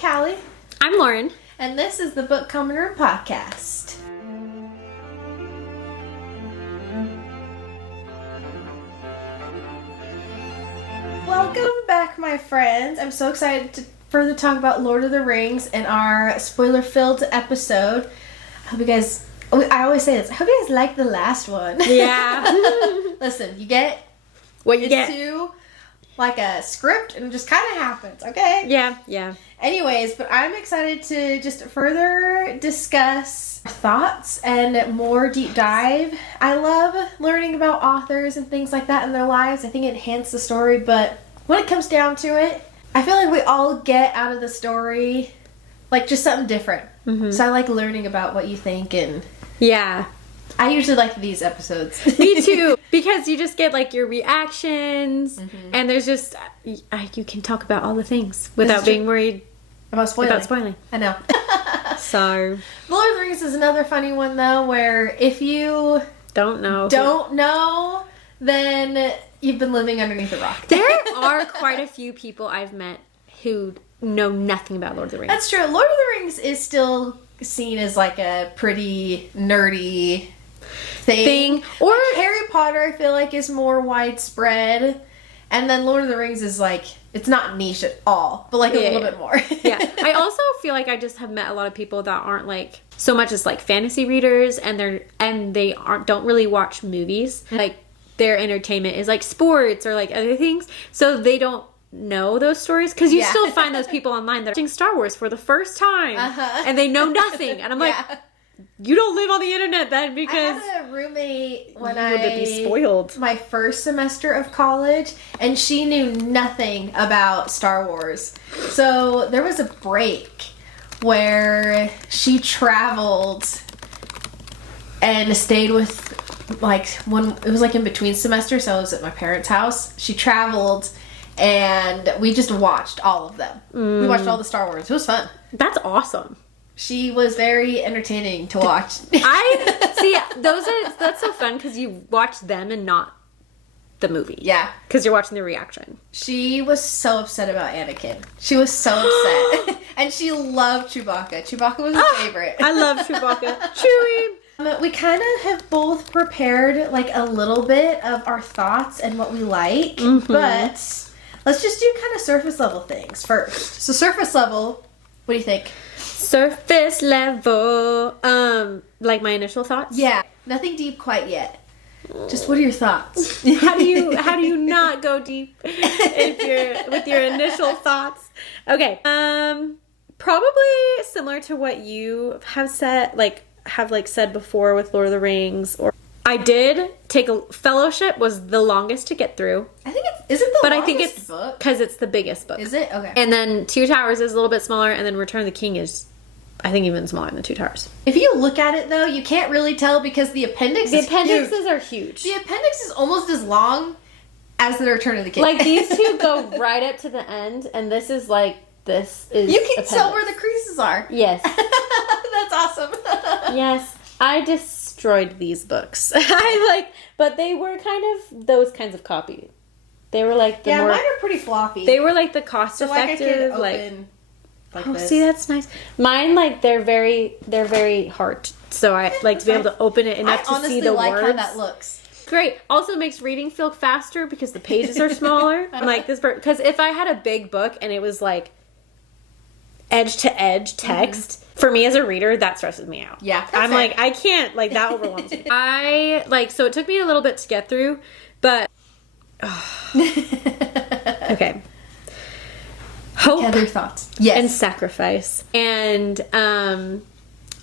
Callie. I'm Lauren. And this is the Book Common Room Podcast. Welcome back, my friends. I'm so excited to further talk about Lord of the Rings in our spoiler-filled episode. I hope you guys... I always say this. I hope you guys liked the last one. Yeah. Listen, you get what you get into like a script and it just kind of happens, okay? Yeah. Anyways, but I'm excited to just further discuss thoughts and more deep dive. I love learning about authors and things like that in their lives. I think it enhances the story, but when it comes down to it, I feel like we all get out of the story like just something different. Mm-hmm. So I like learning about what you think, and yeah, I usually like these episodes. Me too, because you just get like your reactions, and there's just you can talk about all the things without being worried about spoiling. I know. So Lord of the Rings is another funny one though, where if you don't know, then you've been living underneath a rock. There are quite a few people I've met who know nothing about Lord of the Rings. That's true. Lord of the Rings is still seen as like a pretty nerdy thing. Or like Harry Potter, I feel like, is more widespread. And then Lord of the Rings is like, it's not niche at all, but like a little bit more. Yeah. I also feel like I just have met a lot of people that aren't like so much as like fantasy readers, and they don't really watch movies. Like their entertainment is like sports or like other things. So they don't know those stories, because you still find those people online that are watching Star Wars for the first time and they know nothing, and I'm like, you don't live on the internet then, because I had a roommate when I would be spoiled my first semester of college, and she knew nothing about Star Wars. So there was a break where she traveled and stayed with, like, when it was like in between semesters, so I was at my parents' house. She traveled and we just watched all of them. We watched all the Star Wars. It was fun. That's awesome. She was very entertaining to watch. That's so fun, because you watch them and not the movie. Yeah. Because you're watching the reaction. She was so upset about Anakin. She was so upset. And she loved Chewbacca. Chewbacca was her favorite. I love Chewbacca. Chewie! We kind of have both prepared like a little bit of our thoughts and what we like. But let's just do kind of surface level things first. So surface level, what do you think? Surface level. Like my initial thoughts? Yeah. Nothing deep quite yet. Just what are your thoughts? How do you not go deep with your initial thoughts? Okay. Probably similar to what you have said, said before with Lord of the Rings. Or I did take a Fellowship was the longest to get through. I think is it the but longest I think it's book? Because it's the biggest book. Is it? Okay. And then Two Towers is a little bit smaller, and then Return of the King is, I think, even smaller than Two Towers. If you look at it though, you can't really tell, because the appendices are huge. The appendix is almost as long as the Return of the King. Like these two go right up to the end, and this is like this is. You can tell where the creases are. Yes. That's awesome. Yes, I destroyed these books. But they were kind of those kinds of copy. They were like the more. Mine are pretty floppy. They were like the cost effective. This. See, that's nice. Mine, they're very hard, so I like to be able to open it enough to see the words. I honestly like how that looks. Great. Also makes reading feel faster because the pages are smaller. I'm like this because if I had a big book and it was like edge to edge text, for me as a reader, that stresses me out. Yeah, I'm fair. Like, I can't, like, that overwhelms me. So it took me a little bit to get through, but okay. Hope. Other thoughts. Yes. And sacrifice. And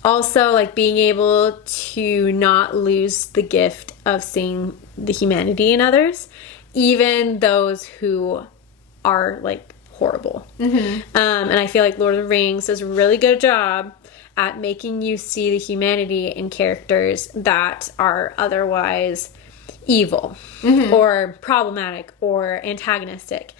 also like being able to not lose the gift of seeing the humanity in others, even those who are like horrible. And I feel like Lord of the Rings does a really good job at making you see the humanity in characters that are otherwise evil or problematic or antagonistic.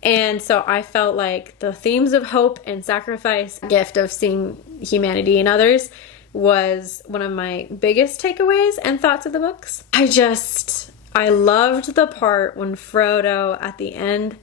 And so I felt like the themes of hope and sacrifice, gift of seeing humanity in others, was one of my biggest takeaways and thoughts of the books. I loved the part when Frodo at the end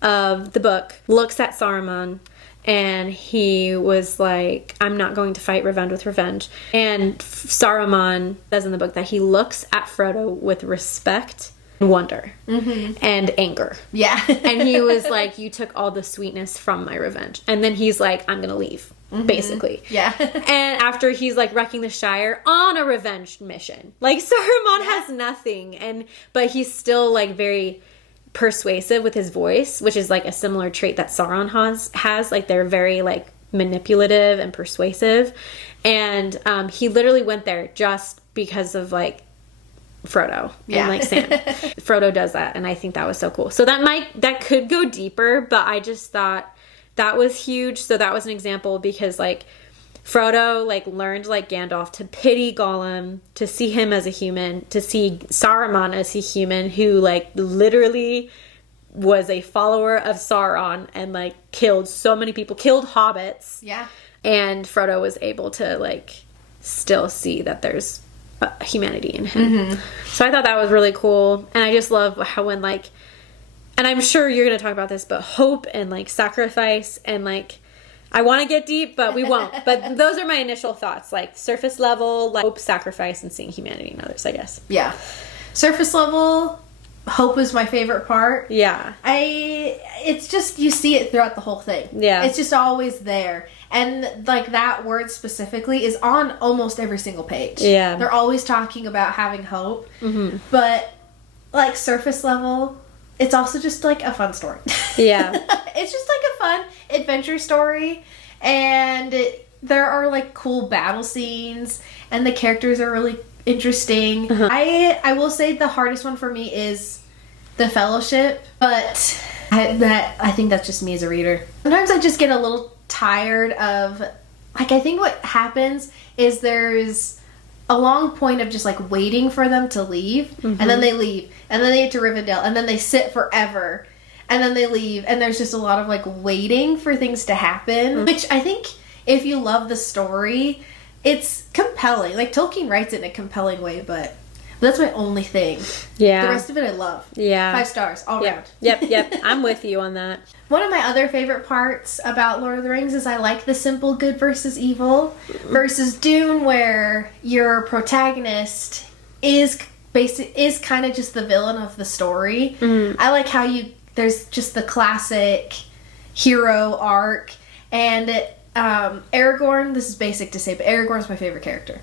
of the book looks at Saruman and he was like, I'm not going to fight revenge with revenge. And Saruman says in the book that he looks at Frodo with respect, wonder, and anger. Yeah. And he was like, you took all the sweetness from my revenge. And then he's like, I'm gonna leave, basically. Yeah. And after he's like wrecking the Shire on a revenge mission. Like, Saruman has nothing, but he's still like very persuasive with his voice, which is like a similar trait that Sauron has. Like, they're very like manipulative and persuasive. And he literally went there just because of like Frodo and like Sam. Frodo does that, and I think that was so cool. So that could go deeper, but I just thought that was huge. So that was an example, because like Frodo like learned like Gandalf to pity Gollum, to see him as a human, to see Saruman as a human who like literally was a follower of Sauron and like killed so many people, killed hobbits. Yeah. And Frodo was able to like still see that there's humanity in him. So I thought that was really cool. And I just love how when like, and I'm sure you're going to talk about this, but hope and like sacrifice and like, I want to get deep, but we won't. But those are my initial thoughts, like surface level, like hope, sacrifice, and seeing humanity in others, I guess. Yeah. Surface level, hope is my favorite part. Yeah. It's just, you see it throughout the whole thing. Yeah. It's just always there. And like that word specifically is on almost every single page. Yeah. They're always talking about having hope. But like surface level, it's also just like a fun story. Yeah. It's just like a fun adventure story. And there are like cool battle scenes. And the characters are really interesting. I will say the hardest one for me is the Fellowship. But I think that's just me as a reader. Sometimes I just get a little tired of, like, I think what happens is there's a long point of just like waiting for them to leave, and then they leave, and then they get to Rivendell, and then they sit forever, and then they leave, and there's just a lot of like waiting for things to happen, which I think if you love the story, it's compelling. Like, Tolkien writes it in a compelling way, but that's my only thing. Yeah. The rest of it I love. Yeah. 5 stars all around. Yep. I'm with you on that. One of my other favorite parts about Lord of the Rings is I like the simple good versus evil versus Dune, where your protagonist is kind of just the villain of the story. I like how there's just the classic hero arc, and Aragorn, this is basic to say, but Aragorn's my favorite character.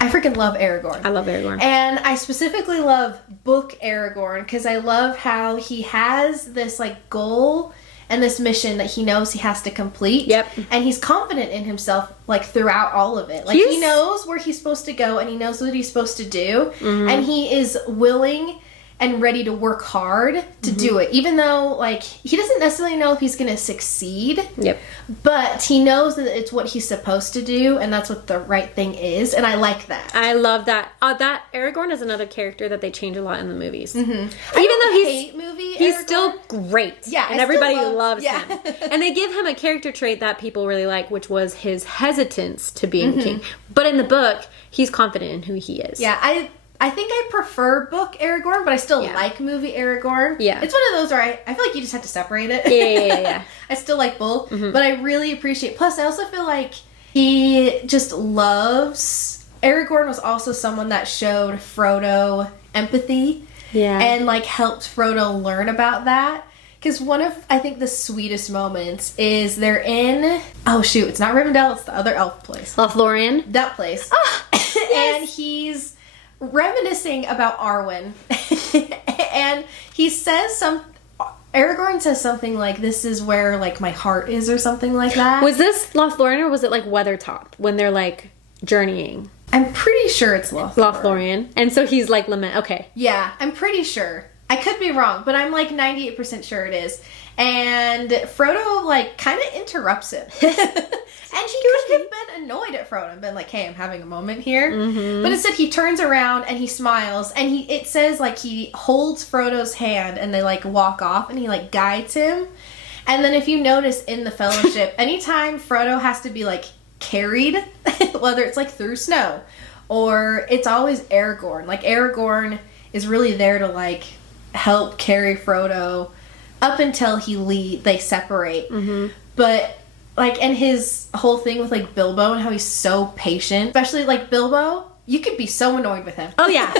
I freaking love Aragorn. I love Aragorn. And I specifically love book Aragorn because I love how he has this like goal and this mission that he knows he has to complete. Yep. And he's confident in himself like throughout all of it. Like, he knows where he's supposed to go and he knows what he's supposed to do. And he is willing and ready to work hard to do it. Even though, like, he doesn't necessarily know if he's going to succeed. Yep. But he knows that it's what he's supposed to do, and that's what the right thing is, and I like that. I love that. That Aragorn is another character that they change a lot in the movies. Even though he's still great. Yeah, and everybody loves him. And they give him a character trait that people really like, which was his hesitance to being king. But in the book, he's confident in who he is. Yeah, I think I prefer book Aragorn, but I still like movie Aragorn. Yeah. It's one of those where I feel like you just have to separate it. Yeah. I still like both, but I really appreciate... Plus, I also feel like he just loves... Aragorn was also someone that showed Frodo empathy. Yeah. And, like, helped Frodo learn about that. Because one of, I think, the sweetest moments is they're in... Oh, shoot. It's not Rivendell. It's the other elf place. Lothlorien? That place. Oh, yes. And he's reminiscing about Arwen. And he says Aragorn says something like, this is where, like, my heart is, or something like that. Was this Lothlorien, or was it, like, Weathertop, when they're, like, journeying? I'm pretty sure it's Lothlorien. And so he's, like, Okay. Yeah, I'm pretty sure. I could be wrong, but I'm, like, 98% sure it is. And Frodo, like, kind of interrupts him. And he could have been annoyed at Frodo and been like, hey, I'm having a moment here. But instead he turns around and he smiles, and it says, like, he holds Frodo's hand and they, like, walk off, and he, like, guides him. And then if you notice in the Fellowship, anytime Frodo has to be, like, carried, whether it's, like, through snow, or it's always Aragorn. Like, Aragorn is really there to, like, help carry Frodo up until they separate. But like, and his whole thing with, like, Bilbo and how he's so patient. Especially, like, Bilbo, you could be so annoyed with him. Oh, yeah.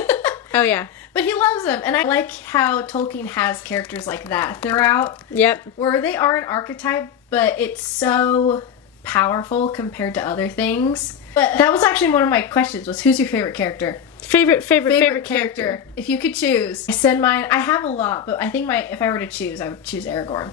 Oh, yeah. But he loves him. And I like how Tolkien has characters like that throughout. Yep. Where they are an archetype, but it's so powerful compared to other things. But that was actually one of my questions, was who's your favorite character? Favorite character. If you could choose. I said mine. I have a lot, but I think if I were to choose, I would choose Aragorn.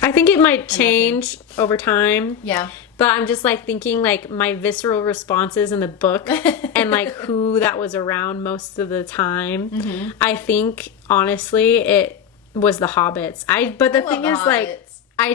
I think it might change over time. Yeah. But I'm just, like, thinking, like, my visceral responses in the book and, like, who that was around most of the time. Mm-hmm. I think, honestly, it was the Hobbits. But the thing is, like, I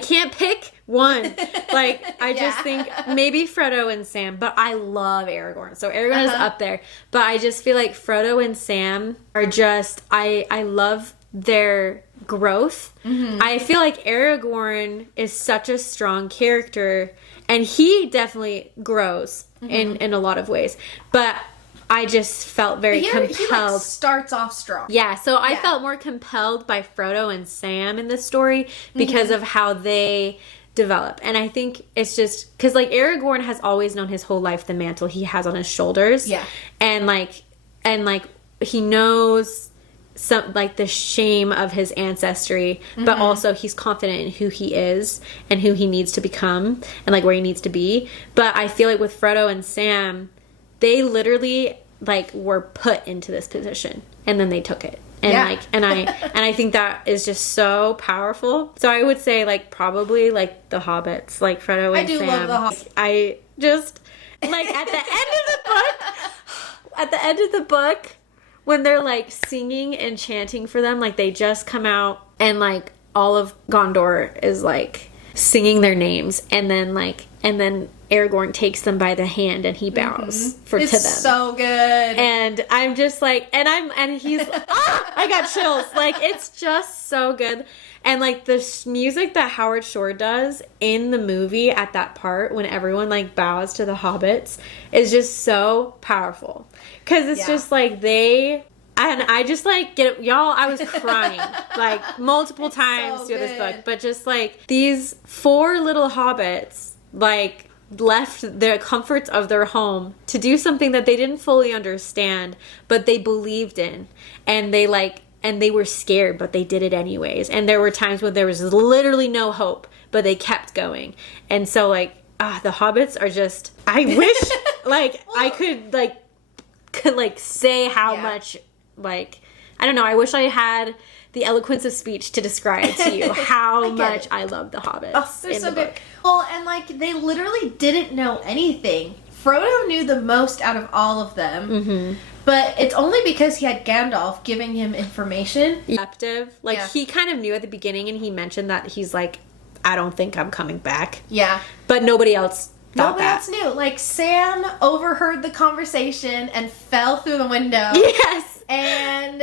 can't pick one. Like, I just think maybe Frodo and Sam, but I love Aragorn. So Aragorn is up there. But I just feel like Frodo and Sam are just, I love their growth. Mm-hmm. I feel like Aragorn is such a strong character, and he definitely grows in a lot of ways. But I just felt very compelled. He, like, starts off strong. Yeah, so I felt more compelled by Frodo and Sam in this story because of how they develop. And I think it's just because, like, Aragorn has always known his whole life the mantle he has on his shoulders. Yeah. And he knows some, like, the shame of his ancestry, but also he's confident in who he is and who he needs to become and, like, where he needs to be. But I feel like with Frodo and Sam, they literally, like, were put into this position and then they took it. And I think that is just so powerful. So I would say, like, probably, like, the Hobbits, like Frodo and Sam. I do love the Hobbits. I just, like, at the end of the book, when they're, like, singing and chanting for them, like, they just come out and, like, all of Gondor is, like, singing their names, and then Aragorn takes them by the hand and he bows to them. It's so good. And I'm just like, and he's, I got chills. Like, it's just so good. And, like, the music that Howard Shore does in the movie at that part when everyone, like, bows to the hobbits is just so powerful. Because it's just, like, I just, like, I was crying, like, multiple times through this book. But just, like, these 4 little hobbits, like, left the comforts of their home to do something that they didn't fully understand, but they believed in. And they were scared, but they did it anyways. And there were times when there was literally no hope, but they kept going. And so, like, the hobbits are just, I wish, like, I could say how much, like, I don't know, I wish I had the eloquence of speech to describe to you how much I love the hobbits in the book. Well, and, like, they literally didn't know anything. Frodo knew the most out of all of them, but it's only because he had Gandalf giving him information. Like, he kind of knew at the beginning, and he mentioned that he's like, I don't think I'm coming back. Yeah. But nobody else thought that. Nobody else knew. Like, Sam overheard the conversation and fell through the window. Yes! And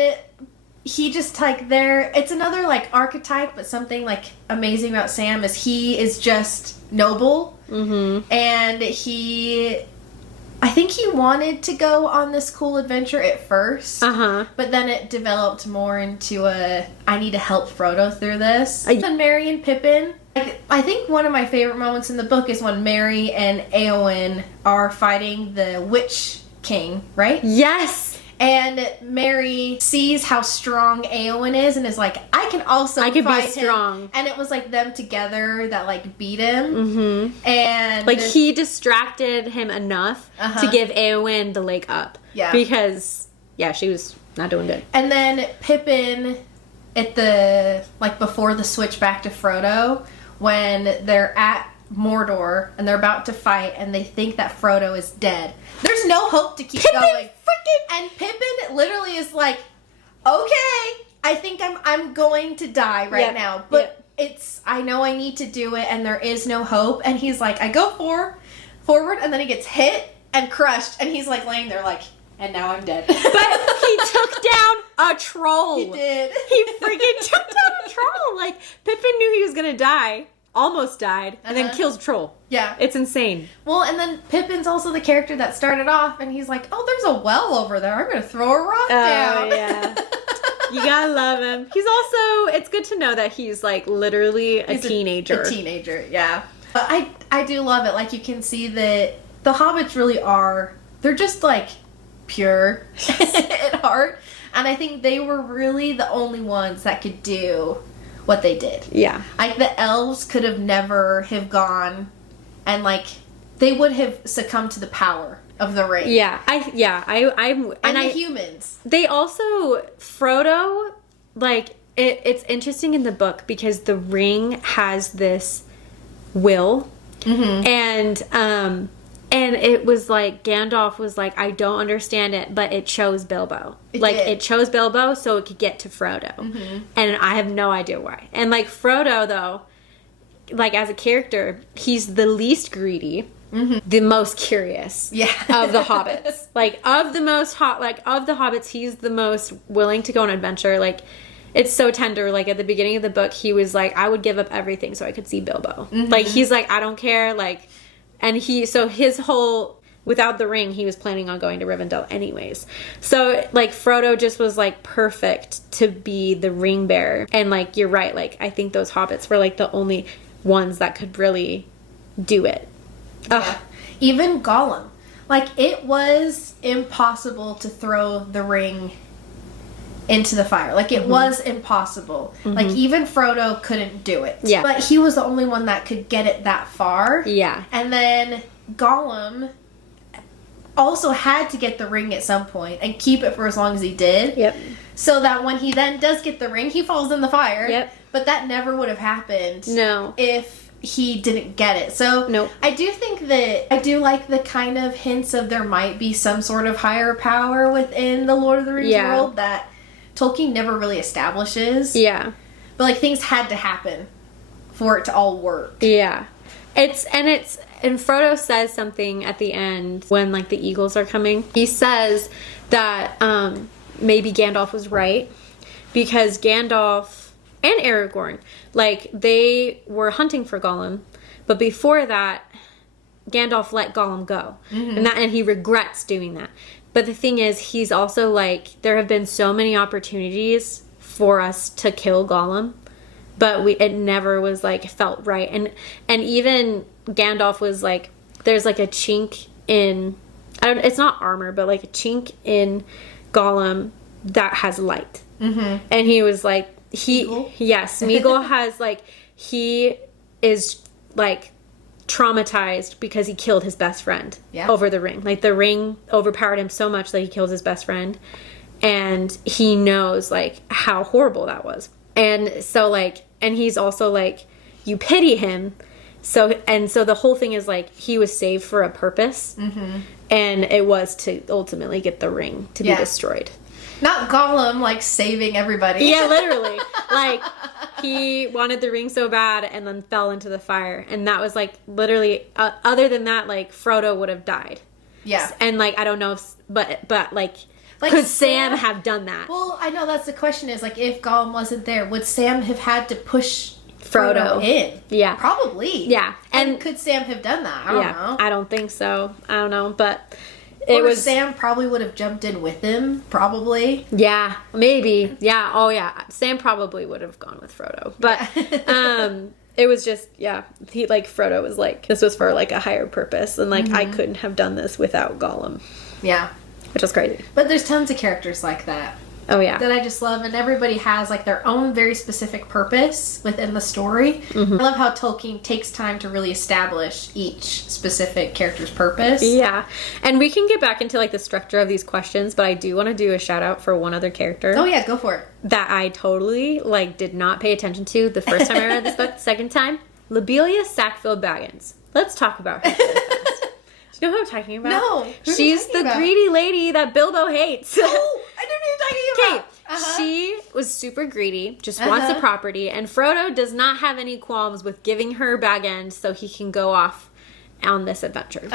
he just, like, it's another, like, archetype, but something, like, amazing about Sam is he is just noble. And I think he wanted to go on this cool adventure at first, but then it developed more into I need to help Frodo through this. And Merry and Pippin, I think one of my favorite moments in the book is when Merry and Éowyn are fighting the Witch King, right? Yes! And Merry sees how strong Éowyn is and is like, I can fight be strong. Him. And it was, like, them together that, like, beat him. And, like, he distracted him enough to give Éowyn the leg up. Yeah. Because, she was not doing good. And then Pippin, before the switch back to Frodo, when they're at Mordor and they're about to fight and they think that Frodo is dead. There's no hope to keep going. And Pippin literally is like, okay, I think I'm going to die right now. But I know I need to do it and there is no hope. And he's like, I go forward and then he gets hit and crushed. And he's like laying there like, and now I'm dead. But he took down a troll. He did. He freaking took down a troll. Like, Pippin knew he was going to die. Almost died, and then kills a troll. Yeah. It's insane. Well, and then Pippin's also the character that started off, and he's like, oh, there's a well over there. I'm going to throw a rock down. Yeah. You gotta love him. He's also, it's good to know that he's like literally a teenager. A teenager, yeah. But I do love it. Like, you can see that the hobbits really are, they're just like pure at heart. And I think they were really the only ones that could do what they did. Yeah. Like, the elves could have never have gone and, like, they would have succumbed to the power of the ring. Yeah. I'm and the humans. They also, Frodo, like, it's interesting in the book because the ring has this will. Mm-hmm. And it was like, Gandalf was like, I don't understand it, but it chose Bilbo. It chose Bilbo so it could get to Frodo. Mm-hmm. And I have no idea why. And, like, Frodo, though, like, as a character, he's the least greedy, the most curious of the hobbits. Like, of the hobbits, he's the most willing to go on an adventure. Like, it's so tender. Like, at the beginning of the book, he was like, I would give up everything so I could see Bilbo. Mm-hmm. Like, he's like, I don't care, like... And so his whole, without the ring, he was planning on going to Rivendell anyways. So, like, Frodo just was, like, perfect to be the ring bearer. And, like, you're right. Like, I think those hobbits were, like, the only ones that could really do it. Yeah. Even Gollum. Like, it was impossible to throw the ring into the fire. Like, it was impossible. Mm-hmm. Like, even Frodo couldn't do it. Yeah. But he was the only one that could get it that far. Yeah. And then Gollum also had to get the ring at some point and keep it for as long as he did. Yep. So that when he then does get the ring, he falls in the fire. Yep. But that never would have happened. No. If he didn't get it. So nope. I do think that I do like the kind of hints of there might be some sort of higher power within the Lord of the Rings world that Tolkien never really establishes. Yeah. But, like, things had to happen for it to all work. Yeah. And Frodo says something at the end when, like, the eagles are coming. He says that maybe Gandalf was right because Gandalf and Aragorn, like, they were hunting for Gollum, but before that, Gandalf let Gollum go. Mm-hmm. And he regrets doing that. But the thing is, he's also like, there have been so many opportunities for us to kill Gollum, but it never was, like, felt right. And even Gandalf was like, there's, like, a chink in, it's not armor, but, like, a chink in Gollum that has light. Mm-hmm. And he was like, Smeagol has, like, he is, like, traumatized because he killed his best friend over the ring. Like, the ring overpowered him so much that he kills his best friend, and he knows, like, how horrible that was. And so, like, and he's also like, you pity him. So the whole thing is, like, he was saved for a purpose, and it was to ultimately get the ring to be destroyed. Not Gollum, like, saving everybody. Yeah, literally. Like, he wanted the ring so bad and then fell into the fire. And that was, like, literally, other than that, like, Frodo would have died. Yeah. And, like, I don't know if, but like could Sam have done that? Well, I know that's the question is, like, if Gollum wasn't there, would Sam have had to push Frodo in? Yeah. Probably. Yeah. And could Sam have done that? I don't know. I don't think so. I don't know, but... Sam probably would have jumped in with him, probably. Yeah, maybe. Yeah, oh yeah. Sam probably would have gone with Frodo. But it was just, he, like, Frodo was like, this was for, like, a higher purpose. And, like, I couldn't have done this without Gollum. Yeah. Which was crazy. But there's tons of characters like that. Oh, yeah. That I just love. And everybody has, like, their own very specific purpose within the story. Mm-hmm. I love how Tolkien takes time to really establish each specific character's purpose. Yeah. And we can get back into, like, the structure of these questions, but I do want to do a shout out for one other character. Oh, yeah. Go for it. That I totally, like, did not pay attention to the first time I read this book. The second time, Lobelia Sackville Baggins. Let's talk about her. You know who I'm talking about? No. She's the greedy lady that Bilbo hates. Oh, I don't know who you're talking about. She was super greedy, just wants the property, and Frodo does not have any qualms with giving her Baggins so he can go off on this adventure.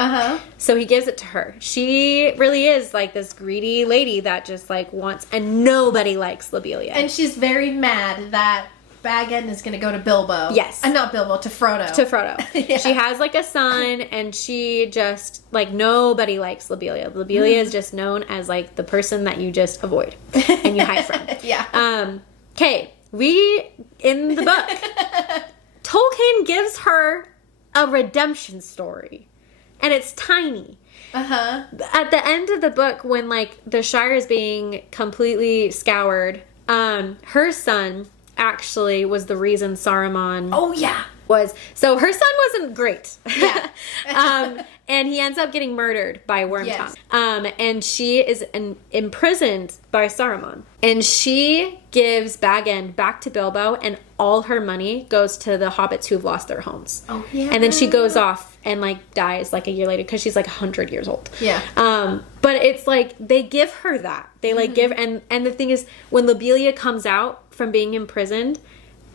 So he gives it to her. She really is, like, this greedy lady that just, like, wants, and nobody likes Lobelia. And she's very mad that Bag End is going to go to Bilbo. Yes. Not Bilbo, to Frodo. To Frodo. Yeah. She has, like, a son, and she just, like, nobody likes Lobelia. Lobelia is just known as, like, the person that you just avoid and you hide from. Yeah. Okay, in the book, Tolkien gives her a redemption story, and it's tiny. At the end of the book, when, like, the Shire is being completely scoured, her son actually was the reason Saruman was. So her son wasn't great. Yeah. And he ends up getting murdered by Wormtongue. Yes. And she is imprisoned by Saruman. And she gives Bag End back to Bilbo, and all her money goes to the hobbits who've lost their homes. Oh, yeah. And then she goes off and, like, dies, like, a year later, because she's, like, 100 years old. Yeah. But it's, like, they give her that. They, like, give... And the thing is, when Lobelia comes out from being imprisoned,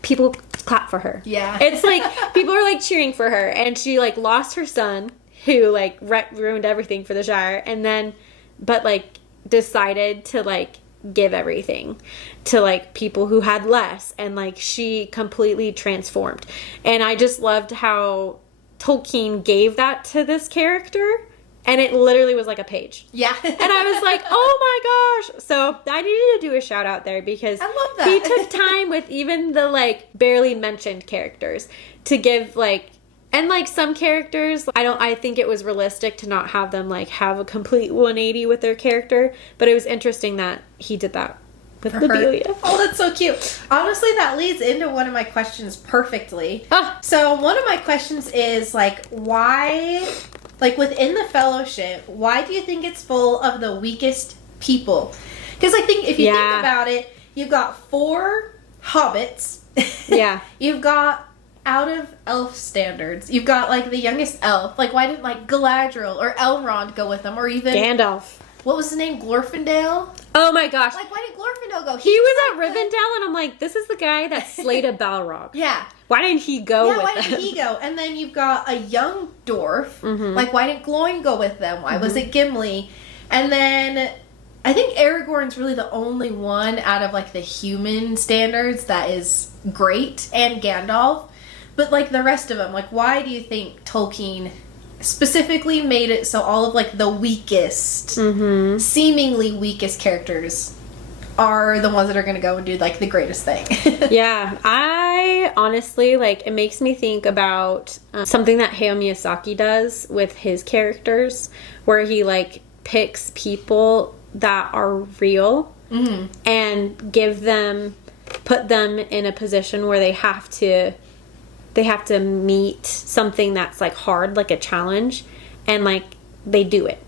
people clap for her. Yeah. It's, like, people are, like, cheering for her. And she, like, lost her son, who, like, ruined everything for the Shire, and then... But, like, decided to, like, give everything to, like, people who had less, and, like, she completely transformed. And I just loved how Tolkien gave that to this character, and it literally was like a page. Yeah. And I was like, oh my gosh. So I needed to do a shout out there, because I love that. he took time with even the, like, barely mentioned characters to give, like, and, like, some characters, I think it was realistic to not have them, like, have a complete 180 with their character, but it was interesting that he did that with Lobelia. Oh, that's so cute. Honestly, that leads into one of my questions perfectly. Oh. So one of my questions is, like, why, like, within the Fellowship, why do you think it's full of the weakest people? Because I think if you think about it, you've got 4 hobbits. Yeah. You've got, out of elf standards, you've got, like, the youngest elf. Like, why didn't, like, Galadriel or Elrond go with them? Or even... Gandalf. What was his name? Glorfindel? Oh my gosh. Like, why did Glorfindel go? He was at Rivendell, and I'm like, this is the guy that slayed a Balrog. Yeah. Why didn't he go with them? Yeah, why didn't he go? And then you've got a young dwarf. Mm-hmm. Like, why didn't Gloin go with them? Why was it Gimli? And then I think Aragorn's really the only one out of, like, the human standards that is great, and Gandalf. But, like, the rest of them, like, why do you think Tolkien specifically made it so all of, like, the weakest, seemingly weakest characters are the ones that are going to go and do, like, the greatest thing? Yeah, I honestly, like, it makes me think about something that Hayao Miyazaki does with his characters, where he, like, picks people that are real and put them in a position where they have to meet something that's, like, hard, like a challenge, and, like, they do it.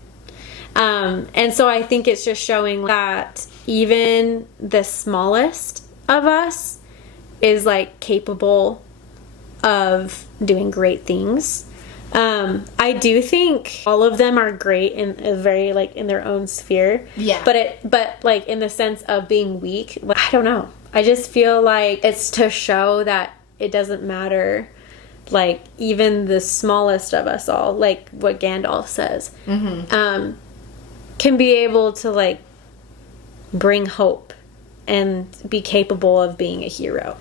And so I think it's just showing that even the smallest of us is, like, capable of doing great things. I do think all of them are great in a very, like, in their own sphere. Yeah. But like, in the sense of being weak, I don't know. I just feel like it's to show that it doesn't matter, like, even the smallest of us all, like what Gandalf says, can be able to, like, bring hope and be capable of being a hero.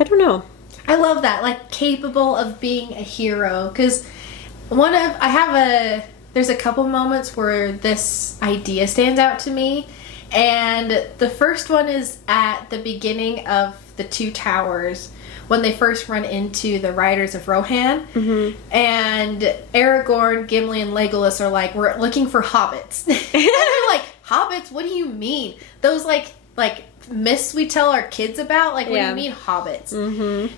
I don't know. I love that, like, capable of being a hero, because there's a couple moments where this idea stands out to me, and the first one is at the beginning of the Two Towers, when they first run into the Riders of Rohan, and Aragorn, Gimli, and Legolas are like, we're looking for hobbits. And they're like, hobbits? What do you mean? Those, like myths we tell our kids about? Like, what do you mean hobbits?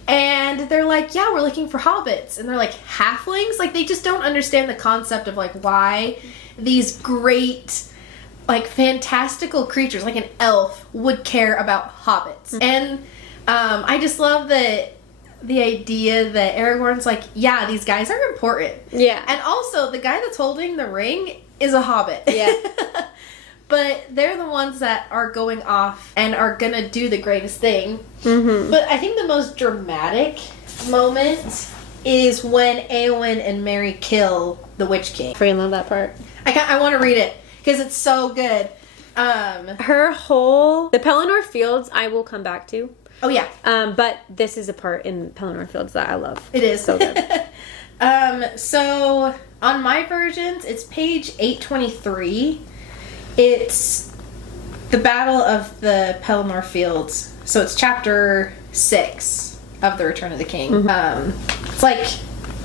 And they're like, yeah, we're looking for hobbits. And they're like, halflings? Like, they just don't understand the concept of, like, why these great, like, fantastical creatures, like an elf, would care about hobbits. And I just love the idea that Aragorn's like, yeah, these guys are important. Yeah. And also, the guy that's holding the ring is a hobbit. Yeah. But they're the ones that are going off and are gonna do the greatest thing. But I think the most dramatic moment is when Éowyn and Merry kill the Witch King. I freaking love that part. I want to read it because it's so good. The Pelennor Fields I will come back to. Oh, yeah. But this is a part in Pelennor Fields that I love. It is. So good. So on my versions, it's page 823. It's the Battle of the Pelennor Fields. So it's chapter 6 of The Return of the King. Mm-hmm. It's like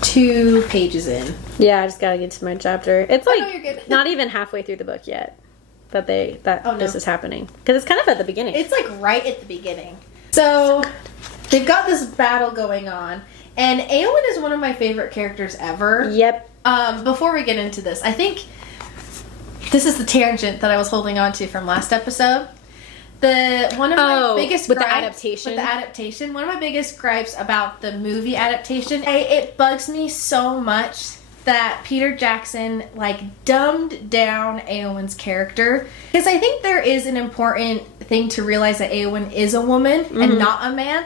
2 pages in. Yeah, I just gotta get to my chapter. It's like no, you're good. not even halfway through the book yet that no. this is happening, because it's kind of at the beginning. It's like right at the beginning. So they've got this battle going on, and Éowyn is one of my favorite characters ever. Yep. Before we get into this, I think this is the tangent that I was holding on to from last episode. One of my biggest with gripes the adaptation. One of my biggest gripes about the movie adaptation, it bugs me so much that Peter Jackson like dumbed down Éowyn's character, because I think there is an important thing to realize that Éowyn is a woman and not a man.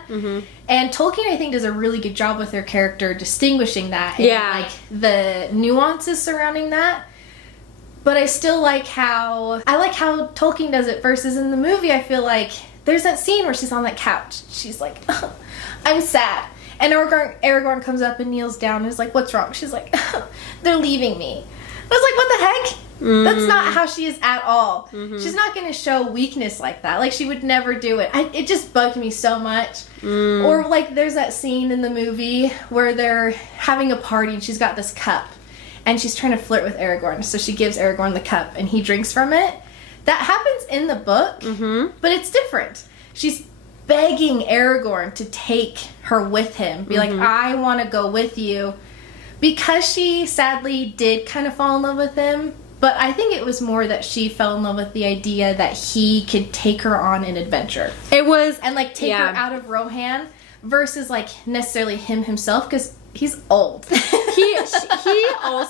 And Tolkien, I think, does a really good job with their character distinguishing that and like the nuances surrounding that. But I still like how Tolkien does it versus in the movie. I feel like there's that scene where she's on that couch. She's like, oh, I'm sad. And Aragorn comes up and kneels down and is like, what's wrong? She's like, they're leaving me. I was like, what the heck? That's not how she is at all. She's not going to show weakness like that. Like, she would never do it. It just bugged me so much. Or, like, there's that scene in the movie where they're having a party and she's got this cup. And she's trying to flirt with Aragorn. So she gives Aragorn the cup and he drinks from it. That happens in the book, but it's different. She's begging Aragorn to take her with him. Be like, I want to go with you. Because she sadly did kind of fall in love with him. But I think it was more that she fell in love with the idea that he could take her on an adventure. It was... And, like, take her out of Rohan versus, like, necessarily him himself, because he's old.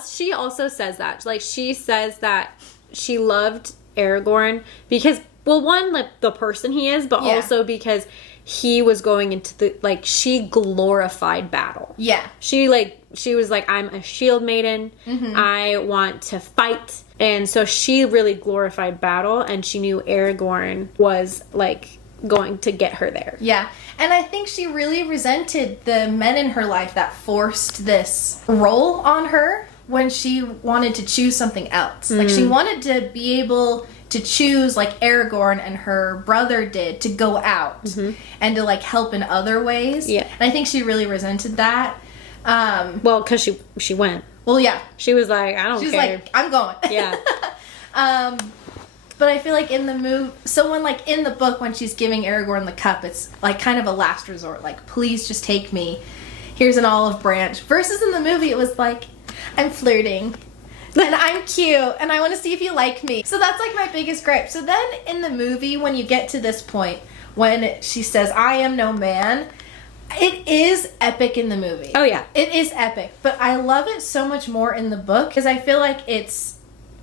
She also says that. Like, she says that she loved Aragorn because, well, one, like, the person he is, but also because he was going into the, like, she glorified battle. Yeah. She was like, I'm a shield maiden. I want to fight. And so she really glorified battle, and she knew Aragorn was, like, going to get her there. Yeah. And I think she really resented the men in her life that forced this role on her when she wanted to choose something else. Like, she wanted to be able to choose, like Aragorn and her brother did, to go out and to, like, help in other ways. Yeah. And I think she really resented that. Well, because she went. Well, yeah. She was like, I don't care. She was like, I'm going. Yeah. But I feel like in the in the book, when she's giving Aragorn the cup, it's like kind of a last resort. Like, please just take me. Here's an olive branch. Versus in the movie, it was like, I'm flirting. And I'm cute. And I want to see if you like me. So that's like my biggest gripe. So then in the movie, when you get to this point, when she says, I am no man, it is epic in the movie. Oh, yeah. It is epic. But I love it so much more in the book, because I feel like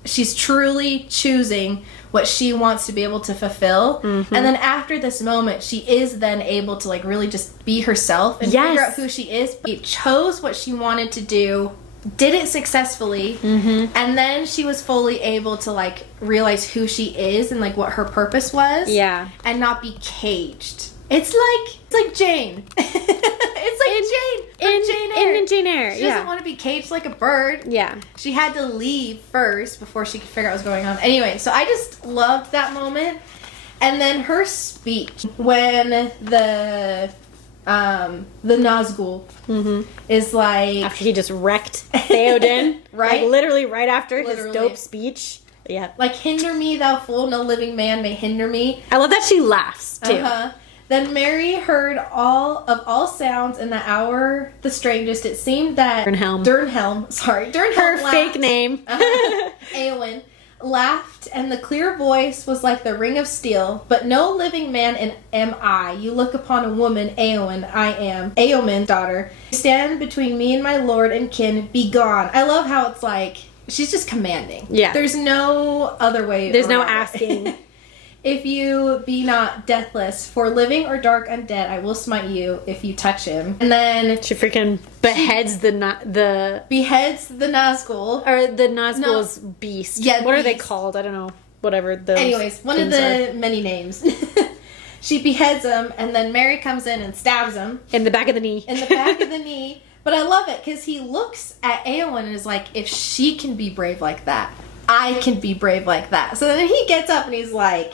she's truly choosing what she wants to be able to fulfill. And then after this moment, she is then able to, like, really just be herself and figure out who she is. She chose what she wanted to do, did it successfully, and then she was fully able to, like, realize who she is and, like, what her purpose was. Yeah. And not be caged. It's like Jane. It's like Jane from Jane Eyre. In Jane Eyre, She doesn't want to be caged like a bird. Yeah. She had to leave first before she could figure out what was going on. Anyway, so I just loved that moment. And then her speech when the Nazgul is like... After he just wrecked Theoden. Right? Like, literally right after his dope speech. Yeah. Like, hinder me, thou fool, no living man may hinder me. I love that she laughs, too. Then Mary heard all sounds in the hour the strangest. It seemed that Durnhelm her laughed. Fake name. Éowyn laughed, and the clear voice was like the ring of steel. But no living man am I. You look upon a woman, Éowyn, I am Éowyn's daughter. Stand between me and my lord and kin. Be gone. I love how it's like she's just commanding. Yeah. There's no other way. There's no asking. If you be not deathless, for living or dark undead, I will smite you if you touch him. And then she freaking beheads the Nazgul, or the Nazgul's beast. Yeah, what are they called? I don't know. Whatever. Anyways, one of the many names. she beheads him, and then Merry comes in and stabs him. In the back of the knee. In the back of the knee. But I love it, because he looks at Éowyn and is like, if she can be brave like that, I can be brave like that. So then he gets up and he's like,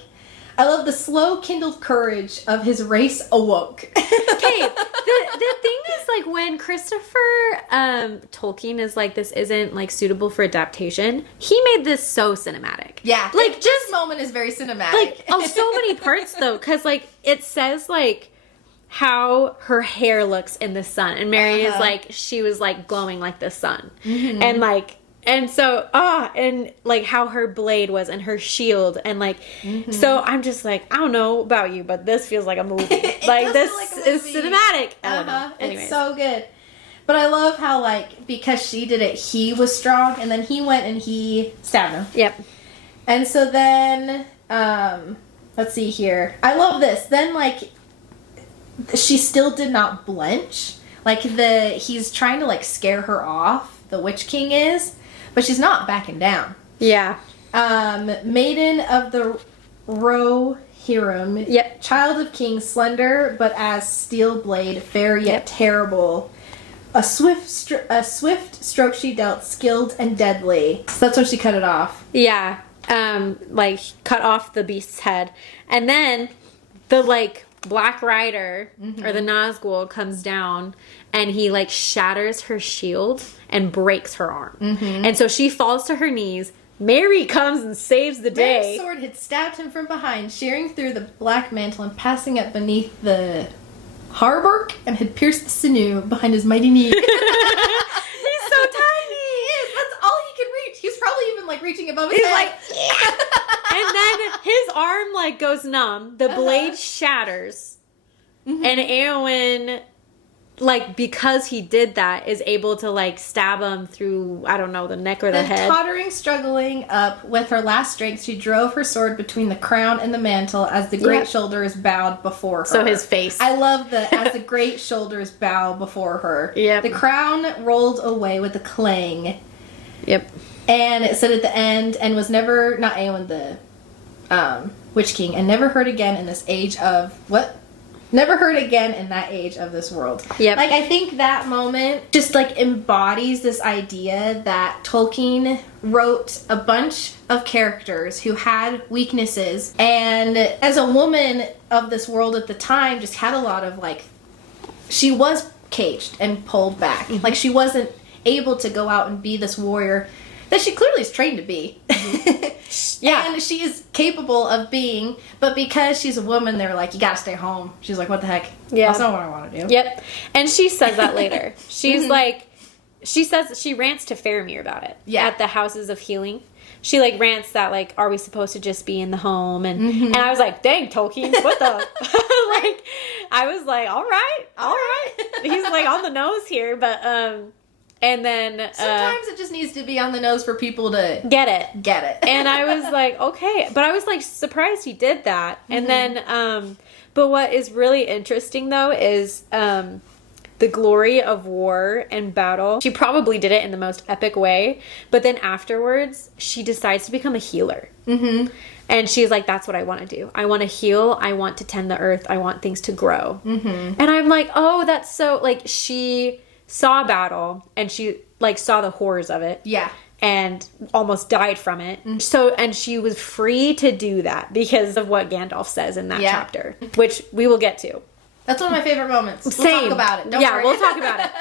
I love the slow kindled courage of his race awoke. Okay, the thing is, like, when Christopher Tolkien is like, this isn't, like, suitable for adaptation, he made this so cinematic. Yeah. Like, this moment is very cinematic. Like, so many parts, though, because, like, it says, like, how her hair looks in the sun. And Mary is, like, she was, like, glowing like the sun. Mm-hmm. And, like... And so, and, like, how her blade was and her shield. And, like, so I'm just like, I don't know about you, but this feels like a movie. Like, this is cinematic. I don't know. Anyways. It's so good. But I love how, like, because she did it, he was strong. And then he went and he stabbed him. Yep. And so then, let's see here. I love this. Then, like, she still did not blench. Like, he's trying to, like, scare her off. The Witch King is. But she's not backing down. Yeah. Maiden of the Rohirrim. Yep. Child of King, slender, but as steel blade, fair yet terrible. A swift stroke she dealt, skilled and deadly. So that's when she cut it off. Yeah. Like, cut off the beast's head. And then the, like, Black Rider, or the Nazgul, comes down, and he, like, shatters her shield and breaks her arm. And so she falls to her knees. Mary comes and saves the day. Mary's sword had stabbed him from behind, shearing through the black mantle and passing up beneath the hauberk, and had pierced the sinew behind his mighty knee. He's so tiny. He is. That's all he can reach. He's probably even, like, reaching above his head. Like, yeah. And then his arm, like, goes numb. The blade shatters. And Éowyn, like, because he did that, is able to, like, stab him through, I don't know, the neck or the head. Tottering, struggling up with her last strength, she drove her sword between the crown and the mantle as the great shoulders bowed before her. So his face. I love as the great shoulders bow before her. Yep. The crown rolled away with a clang. Yep. And it said at the end, and was never, not Éowyn, the Witch King, and never heard again in this age of, what? Never heard again in that age of this world. Yep. Like, I think that moment just, like, embodies this idea that Tolkien wrote a bunch of characters who had weaknesses, and as a woman of this world at the time, just had a lot of, like, she was caged and pulled back. Like, she wasn't able to go out and be this warrior that she clearly is trained to be. Yeah. And she is capable of being, but because she's a woman, they were like, you gotta stay home. She's like, what the heck? Yeah. That's not what I want to do. Yep. And she says that later. She's like, she says, she rants to Faramir about it. Yeah. At the Houses of Healing. She, like, rants that, like, are we supposed to just be in the home? And and I was like, dang, Tolkien, what the? Like, I was like, all right. He's, like, on the nose here, but, and then sometimes it just needs to be on the nose for people to get it. And I was like, okay, but I was, like, surprised he did that. And then but what is really interesting, though, is the glory of war and battle. She probably did it in the most epic way, but then afterwards she decides to become a healer. And she's like, that's what I want to do. I want to heal. I want to tend the earth. I want things to grow. And I'm like, oh, that's so, like, she saw battle, and she, like, saw the horrors of it. Yeah. And almost died from it. So, and she was free to do that because of what Gandalf says in that chapter, which we will get to. That's one of my favorite moments. We'll talk about it. Don't worry. We'll talk about it.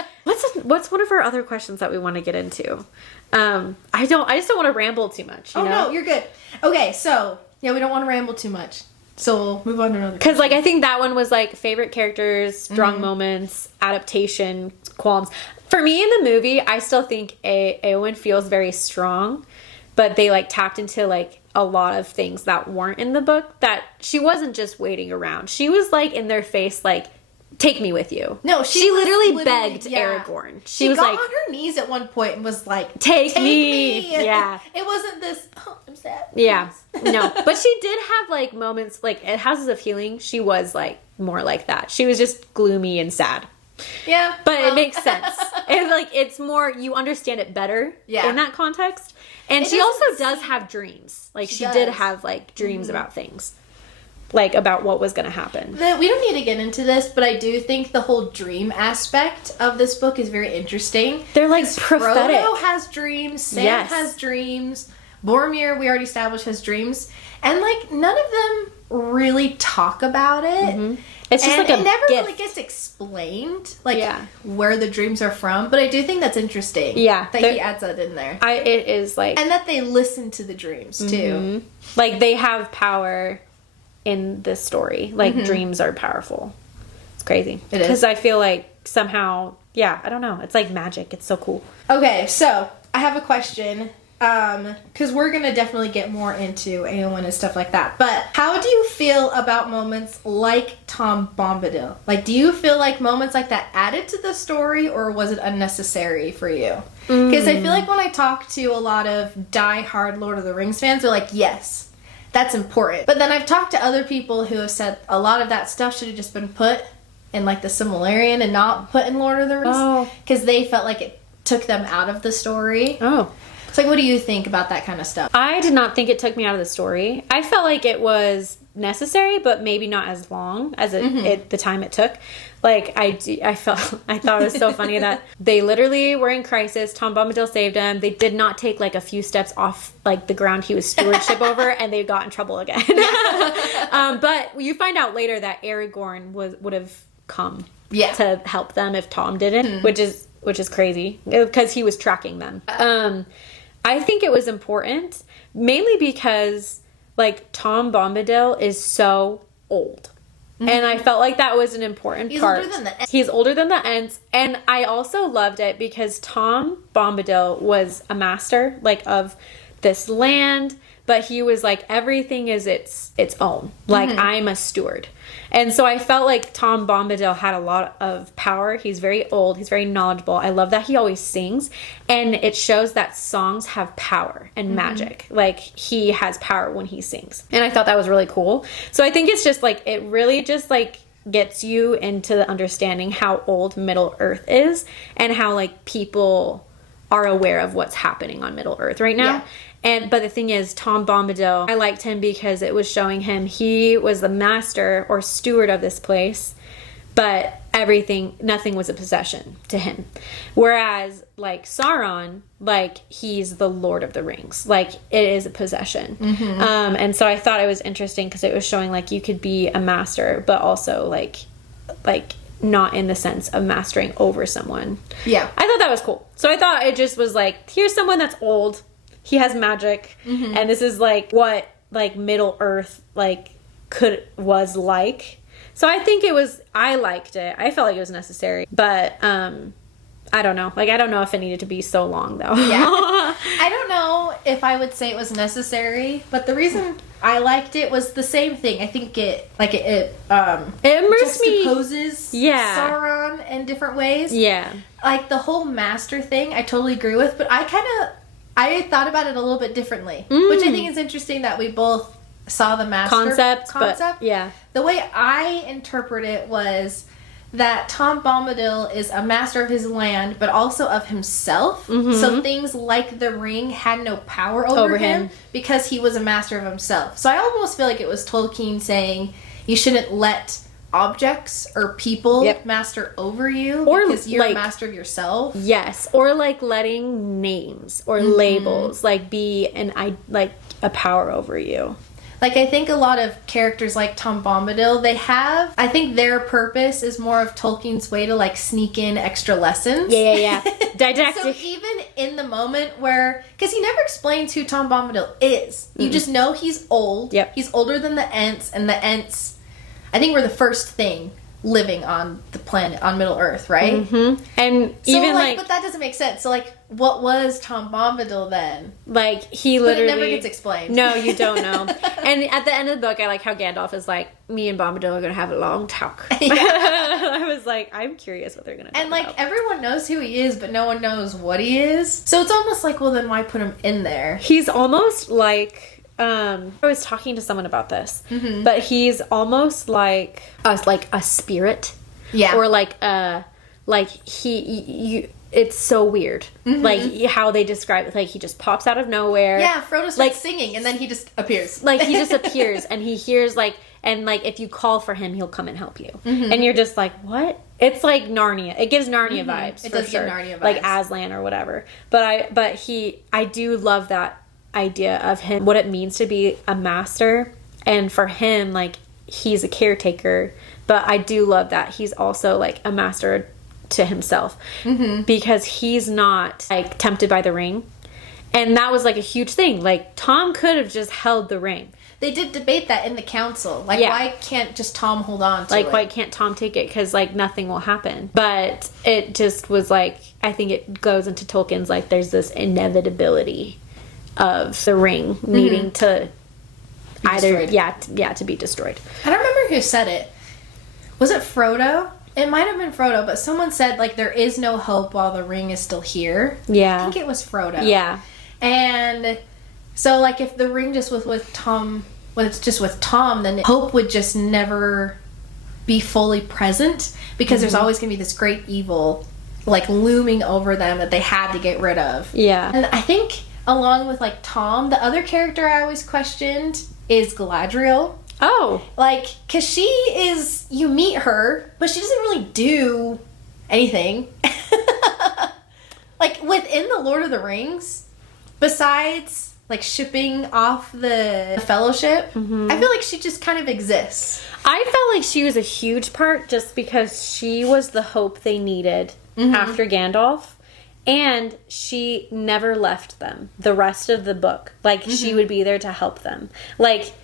What's one of our other questions that we want to get into? I just don't want to ramble too much. You know? No, you're good. Okay, so, yeah, we don't want to ramble too much. So we'll move on to another. Because, like, I think that one was, like, favorite characters, strong moments, adaptation, qualms. For me in the movie, I still think Éowyn feels very strong, but they, like, tapped into, like, a lot of things that weren't in the book, that she wasn't just waiting around. She was, like, in their face, like, take me with you. No, she literally begged Aragorn. She was got like, on her knees at one point and was like, take me. Yeah. It wasn't this, oh, I'm sad. Yeah. No. But she did have, like, moments, like, at Houses of Healing, she was, like, more like that. She was just gloomy and sad. Yeah. But it makes sense. And, like, it's more, you understand it better in that context. And she also does have dreams. Like, she did have, like, dreams about things. like about what was going to happen. We don't need to get into this, but I do think the whole dream aspect of this book is very interesting. They're like prophetic. Frodo has dreams, Sam has dreams, Boromir, we already established, has dreams, and like none of them really talk about it. Mm-hmm. It's just like a it never gift. really gets explained, like where the dreams are from. But I do think that's interesting. Yeah, that he adds that in there. It is like, and that they listen to the dreams too. Like they have power in this story. Like dreams are powerful. It's crazy. It is, because I feel like somehow, I don't know. It's like magic. It's so cool. Okay, so I have a question. Because we're gonna definitely get more into Eowyn and stuff like that. But how do you feel about moments like Tom Bombadil? Like, do you feel like moments like that added to the story, or was it unnecessary for you? Because I feel like when I talk to a lot of die-hard Lord of the Rings fans, they're like, yes, that's important. But then I've talked to other people who have said a lot of that stuff should have just been put in like the Silmarillion and not put in Lord of the Rings, because they felt like it took them out of the story. So, like, what do you think about that kind of stuff? I did not think it took me out of the story. I felt like it was necessary, but maybe not as long as the time it took. Like, I thought it was so funny that they literally were in crisis. Tom Bombadil saved them. They did not take, like, a few steps off, like, the ground he was stewardship over, and they got in trouble again. But you find out later that Aragorn would have come to help them if Tom didn't, which is crazy, because he was tracking them. I think it was important, mainly because, like, Tom Bombadil is so old. And I felt like that was an important part. He's older than the Ents. And I also loved it because Tom Bombadil was a master, like, of this land, but he was like, everything is its own. Like, I'm a steward. And so I felt like Tom Bombadil had a lot of power. He's very old. He's very knowledgeable. I love that he always sings. And it shows that songs have power and magic. Like, he has power when he sings. And I thought that was really cool. So I think it's just like, it really just like gets you into the understanding how old Middle Earth is and how like people are aware of what's happening on Middle Earth right now. But the thing is, Tom Bombadil, I liked him because it was showing him he was the master or steward of this place, but nothing was a possession to him. Whereas, like, Sauron, like, he's the Lord of the Rings. Like, it is a possession. And so I thought it was interesting because it was showing, like, you could be a master, but also, like not in the sense of mastering over someone. I thought that was cool. So I thought it just was like, here's someone that's old. He has magic, and this is like what like Middle Earth like was like. So I think I liked it. I felt like it was necessary, but I don't know. Like, I don't know if it needed to be so long though. I don't know if I would say it was necessary, but the reason I liked it was the same thing. I think it immersed me. Juxtaposes Sauron in different ways. Like the whole master thing, I totally agree with, but I thought about it a little bit differently, which I think is interesting that we both saw the master concept. But, the way I interpret it was that Tom Bombadil is a master of his land, but also of himself. So things like the ring had no power over him because he was a master of himself. So I almost feel like it was Tolkien saying you shouldn't let objects or people master over you, or because you're like, a master of yourself. Or like letting names or labels like be like a power over you. Like, I think a lot of characters like Tom Bombadil, I think their purpose is more of Tolkien's way to like sneak in extra lessons. Didactic. So even in the moment where, because he never explains who Tom Bombadil is, you just know he's old. He's older than the Ents, and the Ents, I think, we're the first thing living on the planet, on Middle Earth, right? And so, even like, but that doesn't make sense. So, like, what was Tom Bombadil then? Like, he literally... But it never gets explained. No, you don't know. And at the end of the book, I like how Gandalf is like, me and Bombadil are going to have a long talk. I was like, I'm curious what they're going to talk about. And, like, everyone knows who he is, but no one knows what he is. So it's almost like, well, then why put him in there? He's almost like... I was talking to someone about this, but he's almost like a spirit, or like it's so weird, like how they describe it. Like, he just pops out of nowhere. Frodo starts like singing, and then he just appears. Like, he just appears, and he hears like, and like if you call for him, he'll come and help you. And you're just like, what? It's like Narnia. It gives Narnia vibes. It for does sure. give Narnia vibes. Like Aslan or whatever. But I do love that idea of him, what it means to be a master, and for him, like, he's a caretaker, but I do love that he's also like a master to himself, because he's not like tempted by the ring. And that was like a huge thing. Like, Tom could have just held the ring. They did debate that in the council. Like, why can't just Tom hold on to it? Like, why can't Tom take it? Because, like, nothing will happen. But it just was like, I think it goes into Tolkien's, like, there's this inevitability of the ring needing to either, to be destroyed. I don't remember who said it. Was it Frodo? It might have been Frodo, but someone said, like, there is no hope while the ring is still here. Yeah. I think it was Frodo. Yeah. And so, like, if the ring just was with Tom, then hope would just never be fully present, because there's always going to be this great evil, like, looming over them that they had to get rid of. Yeah. And I think, along with, like, Tom, the other character I always questioned is Galadriel. Oh. Like, because she is, you meet her, but she doesn't really do anything. Like, within the Lord of the Rings, besides, like, shipping off the Fellowship, I feel like she just kind of exists. I felt like she was a huge part just because she was the hope they needed after Gandalf. And she never left them the rest of the book. Like, she would be there to help them. Like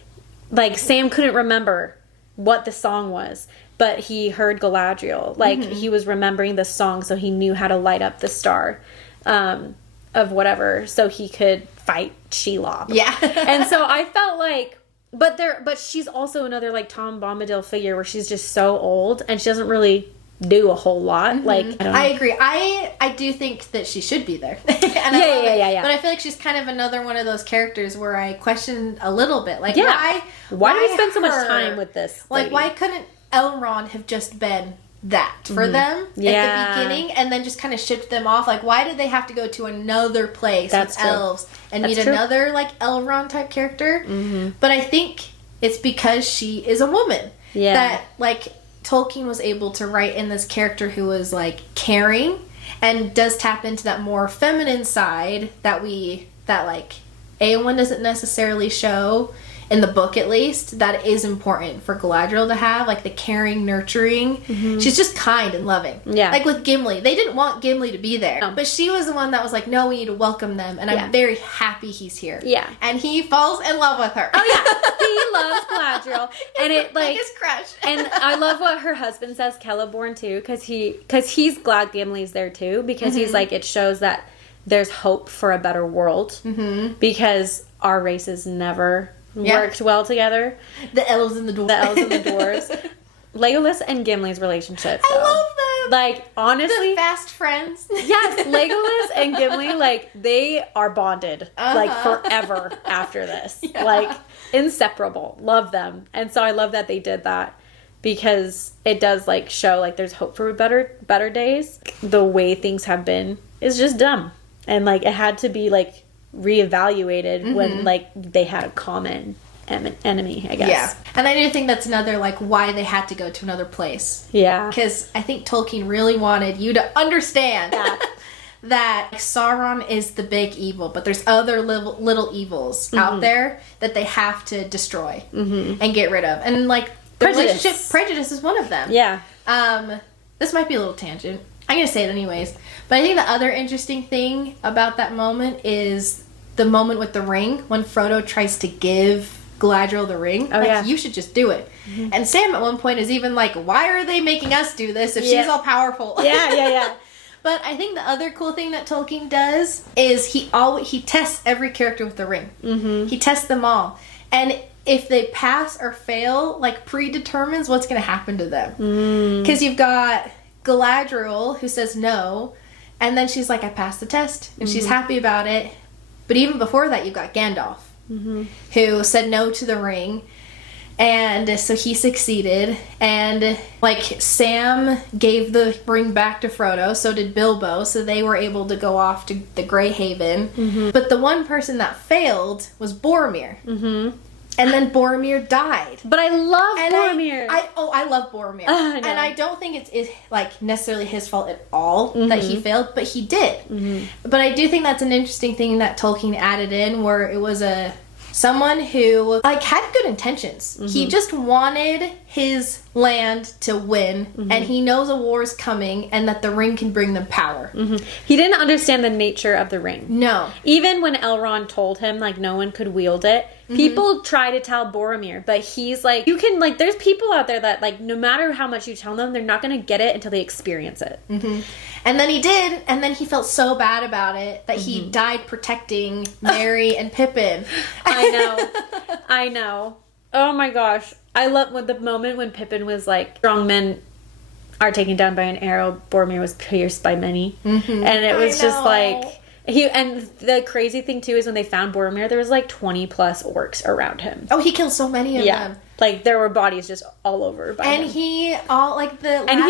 Sam couldn't remember what the song was, but he heard Galadriel. Like, he was remembering the song, so he knew how to light up the star of whatever, so he could fight Shelob. Yeah. And so I felt like, but she's also another, like, Tom Bombadil figure where she's just so old, and she doesn't really do a whole lot. Like, I don't know. I agree. I do think that she should be there. And yeah. But I feel like she's kind of another one of those characters where I question a little bit. Like, why do we spend so much her? time with this Like, lady? why couldn't Elrond have just been that for them at the beginning, and then just kind of shipped them off? Like, why did they have to go to another place with elves and meet another, like, Elrond type character? But I think it's because she is a woman. Yeah. That, like, Tolkien was able to write in this character who was, like, caring and does tap into that more feminine side that like, Eowyn doesn't necessarily show in the book, at least, that is important for Galadriel to have, like, the caring, nurturing. She's just kind and loving. Yeah. Like with Gimli. They didn't want Gimli to be there. But she was the one that was like, no, we need to welcome them, and I'm very happy he's here. Yeah. And he falls in love with her. Oh, yeah. He loves Galadriel. And it, like... biggest crush. And I love what her husband says, Celeborn, too, because he's glad Gimli's there, too, because he's like, it shows that there's hope for a better world, because our races never... worked well together. The elves and the dwarves. Legolas and Gimli's relationship. I love them. Like, honestly. The fast friends. Yes, Legolas and Gimli, like, they are bonded, like, forever after this. Yeah. Like, inseparable. Love them. And so I love that they did that, because it does, like, show, like, there's hope for better days. The way things have been is just dumb. And, like, it had to be, like, reevaluated when, like, they had a common enemy, I guess. Yeah. And I do think that's another, like, why they had to go to another place. Yeah. Because I think Tolkien really wanted you to understand that Sauron is the big evil, but there's other little evils out there that they have to destroy and get rid of. And, like, the prejudice is one of them. Yeah. This might be a little tangent. I'm going to say it anyways. But I think the other interesting thing about that moment is the moment with the ring, when Frodo tries to give Galadriel the ring. Oh, yeah. You should just do it. And Sam at one point is even like, why are they making us do this if she's all powerful? Yeah. But I think the other cool thing that Tolkien does is he tests every character with the ring. He tests them all. And if they pass or fail, like, predetermines what's going to happen to them. Because you've got Galadriel, who says no, and then she's like, I passed the test, and she's happy about it. But even before that, you've got Gandalf, who said no to the ring, and so he succeeded. And, like, Sam gave the ring back to Frodo, so did Bilbo, so they were able to go off to the Grey Haven. But the one person that failed was Boromir. And then Boromir died. But I love Boromir. I love Boromir. And I don't think it's like necessarily his fault at all that he failed, but he did. But I do think that's an interesting thing that Tolkien added in, where it was someone who like had good intentions. He just wanted his land to win, and he knows a war's coming and that the ring can bring them power. He didn't understand the nature of the ring. No. Even when Elrond told him like no one could wield it, people try to tell Boromir, but he's like, you can like, there's people out there that like no matter how much you tell them, they're not going to get it until they experience it. And then he did, and then he felt so bad about it that he died protecting Merry and Pippin. I know. Oh my gosh. I love the moment when Pippin was like, strong men are taken down by an arrow, Boromir was pierced by many. And it was just like, and the crazy thing too is when they found Boromir, there was like 20 plus orcs around him. Oh, he killed so many of them. Like there were bodies just all over by him. And he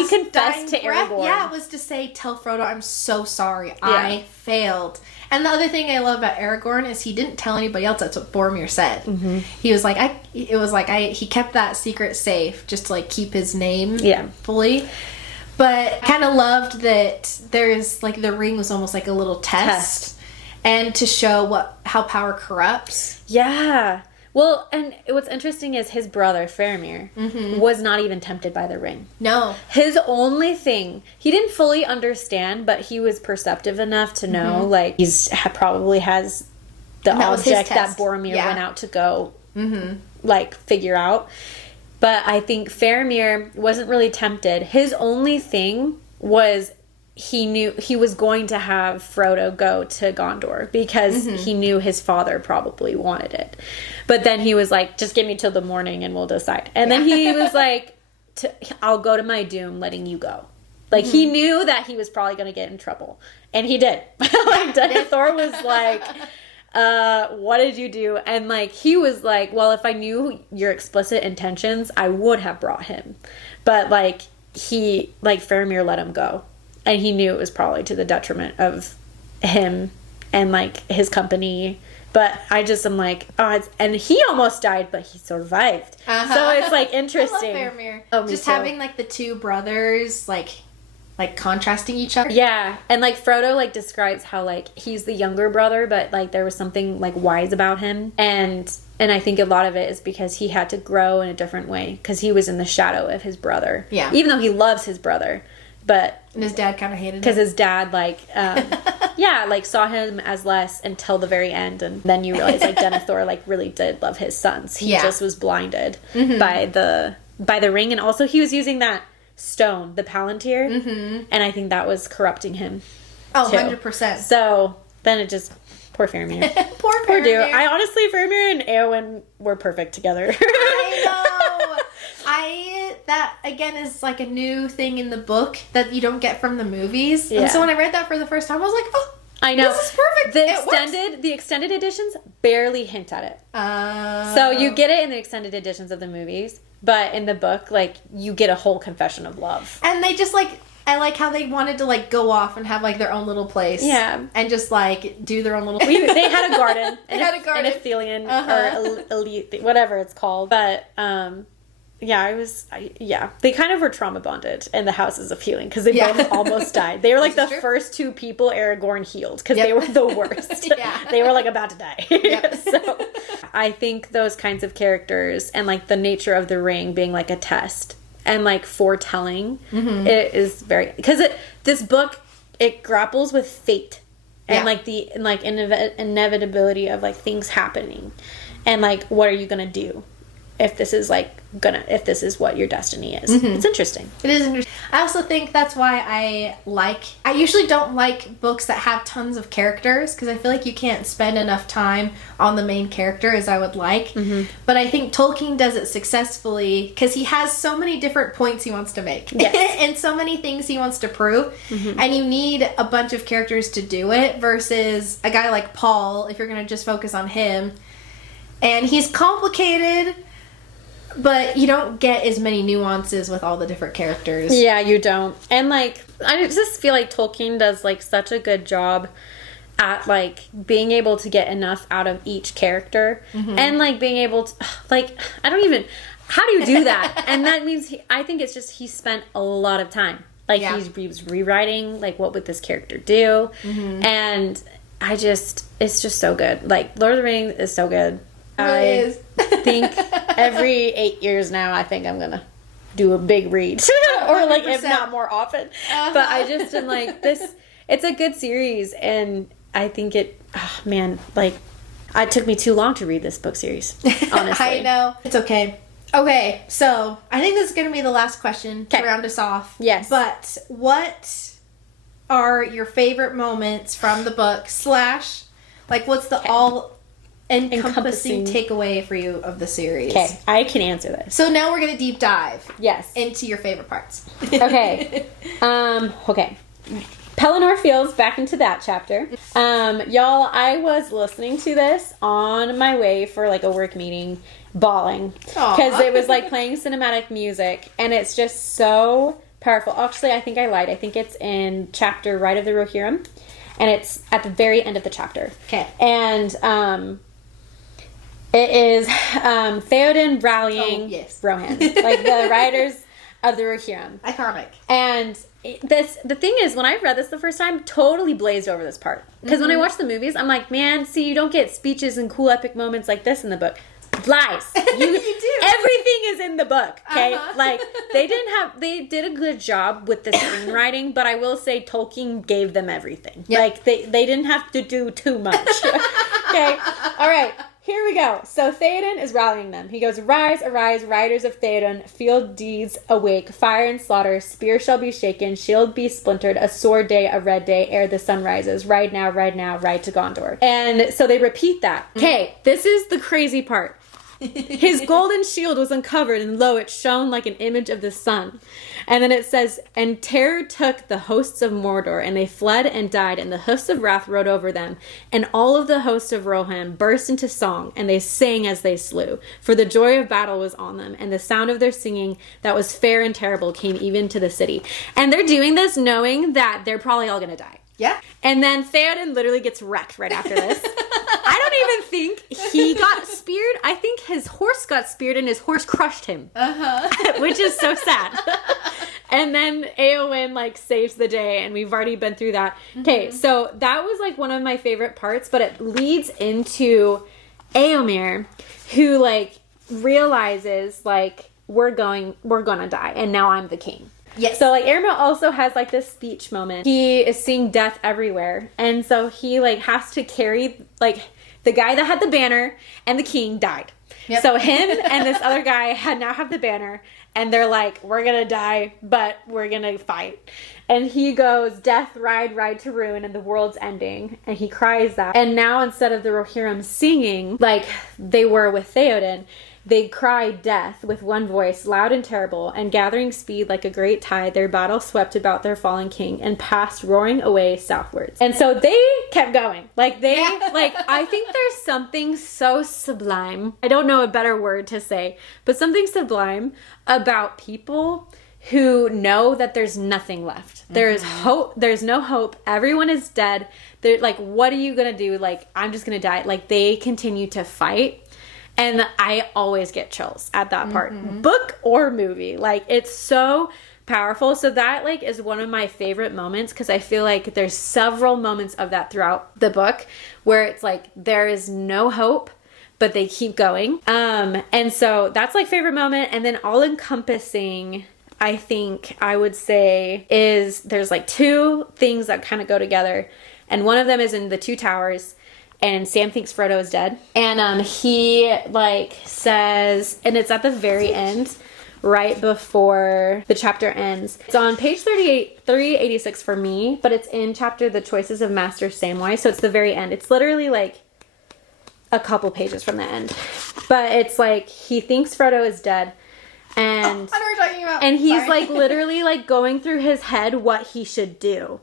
confessed to Aragorn. Was to say, tell Frodo, I'm so sorry. I failed. And the other thing I love about Aragorn is he didn't tell anybody else. That's what Boromir said. He was like, he kept that secret safe just to like keep his name fully. But I kind of loved that there's like the ring was almost like a little test. And to show how power corrupts. Yeah. Well, and what's interesting is his brother, Faramir, was not even tempted by the ring. No. His only thing, he didn't fully understand, but he was perceptive enough to know, like, probably has the object that Boromir went out to go, like, figure out. But I think Faramir wasn't really tempted. His only thing was he knew he was going to have Frodo go to Gondor because he knew his father probably wanted it. But then he was like, just give me till the morning and we'll decide. And then he was like, I'll go to my doom letting you go. Like he knew that he was probably going to get in trouble. And he did. Like Denethor was like, what did you do? And like he was like, well, if I knew your explicit intentions, I would have brought him. But like Faramir let him go. And he knew it was probably to the detriment of him and, like, his company. But I just am like, and he almost died, but he survived. So it's, like, interesting. I love Faramir. Just having, like, the two brothers, like contrasting each other. Yeah. And, like, Frodo, like, describes how, like, he's the younger brother, but, like, there was something, like, wise about him. And I think a lot of it is because he had to grow in a different way. Because he was in the shadow of his brother. Yeah. Even though he loves his brother. And his dad kind of hated him. Because his dad, like, saw him as less until the very end. And then you realize, like, Denethor, like, really did love his sons. He just was blinded by the ring. And also he was using that stone, the Palantir. And I think that was corrupting him. Oh, too. 100%. So then it just... Poor Faramir. Poor dude. I honestly, Faramir and Éowyn were perfect together. I know. That, again, is like a new thing in the book that you don't get from the movies. Yeah. And so when I read that for the first time, I was like, oh, I know. This is perfect. The extended editions barely hint at it. So you get it in the extended editions of the movies, but in the book, like, you get a whole confession of love. And they just, like... I like how they wanted to, like, go off and have, like, their own little place. Yeah. And just, like, do their own little... They had a garden. An Athelian or elite, whatever it's called. But, they kind of were trauma bonded in the Houses of Healing because they both almost died. They were, like, the first two people Aragorn healed because they were the worst. They were, like, about to die. So, I think those kinds of characters and, like, the nature of the ring being, like, a test... And, like, foretelling, it is very... Because this book, it grapples with fate. And, like, the inevitability of, like, things happening. And, like, what are you going to do if this is, like, if this is what your destiny is? It's interesting. It is interesting. I also think that's why I usually don't like books that have tons of characters, because I feel like you can't spend enough time on the main character as I would like. But I think Tolkien does it successfully because he has so many different points he wants to make. And so many things he wants to prove. And you need a bunch of characters to do it versus a guy like Paul, if you're going to just focus on him. And he's complicated, but you don't get as many nuances with all the different characters. Yeah, you don't. And, like, I just feel like Tolkien does, like, such a good job at like being able to get enough out of each character and like being able to like how do you do that? And that means I think it's just he spent a lot of time. Like he was rewriting like what would this character do, and it's just so good. Like Lord of the Rings is so good. It really is. Think every 8 years now I think I'm gonna do a big read or like 100%. If not more often. But I just am like this. It's a good series, and I think it. Oh, man, like it took me too long to read this book series. Honestly, I know it's okay. Okay, so I think this is going to be the last question to round us off. Yes, but what are your favorite moments from the book / like what's the all-encompassing takeaway for you of the series? Okay, I can answer this. So now we're going to deep dive into your favorite parts. Okay. Okay. Pelennor feels back into that chapter. Y'all, I was listening to this on my way for like a work meeting, bawling. Because it was like playing cinematic music, and it's just so powerful. Actually, I think I lied. I think it's in chapter Ride of the Rohirrim, and it's at the very end of the chapter. Okay. And it is Theoden rallying Rohan, like the riders of the Rohirrim. Iconic. And the thing is, when I read this the first time, totally blazed over this part. Because when I watch the movies, I'm like, man, see, you don't get speeches and cool epic moments like this in the book. Lies. You do. Everything is in the book, okay? Like, they did a good job with the screenwriting, but I will say Tolkien gave them everything. Yep. Like, they didn't have to do too much. Okay? All right. Here we go. So Theoden is rallying them. He goes, "Arise, arise, riders of Theoden, field deeds awake, fire and slaughter, spear shall be shaken, shield be splintered, a sword day, a red day, ere the sun rises. Ride now, ride to Gondor." And so they repeat that. Okay, this is the crazy part. His golden shield was uncovered, and lo, it shone like an image of the sun. And then it says, "And terror took the hosts of Mordor, and they fled and died, and the hosts of wrath rode over them. And all of the hosts of Rohan burst into song, and they sang as they slew. For the joy of battle was on them, and the sound of their singing that was fair and terrible came even to the city." And they're doing this knowing that they're probably all going to die. Yeah. And then Theoden literally gets wrecked right after this. I don't even think he got speared. I think his horse got speared and his horse crushed him. Which is so sad. And then Éowyn like saves the day, and we've already been through that. Okay, so that was like one of my favorite parts, but it leads into Éomer, who like realizes like we're gonna die, and now I'm the king. Yes. So, like, Éomer also has, like, this speech moment. He is seeing death everywhere. And so he, like, has to carry, like, the guy that had the banner and the king died. Yep. So him and this other guy now have the banner. And they're like, we're going to die, but we're going to fight. And he goes, "Death, ride to ruin, and the world's ending." And he cries that. And now, instead of the Rohirrim singing, like they were with Theoden, they cry death with one voice, loud and terrible, and gathering speed like a great tide, their battle swept about their fallen king and passed roaring away southwards. And so they kept going. Like I think there's something so sublime. I don't know a better word to say, but something sublime about people who know that there's nothing left. There is hope. There's no hope. Everyone is dead. They're like, what are you going to do? Like, I'm just going to die. Like, they continue to fight. And I always get chills at that part. Book or movie. Like, it's so powerful. So that, like, is one of my favorite moments, because I feel like there's several moments of that throughout the book where it's like, there is no hope, but they keep going. And so that's, like, favorite moment. And then all-encompassing, I think I would say, is there's, like, two things that kind of go together. And one of them is in the Two Towers. And Sam thinks Frodo is dead. And he, like, says, and it's at the very end, right before the chapter ends. It's on page 386 for me, but it's in chapter The Choices of Master Samwise, so it's the very end. It's literally, like, a couple pages from the end. But it's, like, he thinks Frodo is dead. And, I know what you're talking about. And he's, like, literally, like, going through his head what he should do.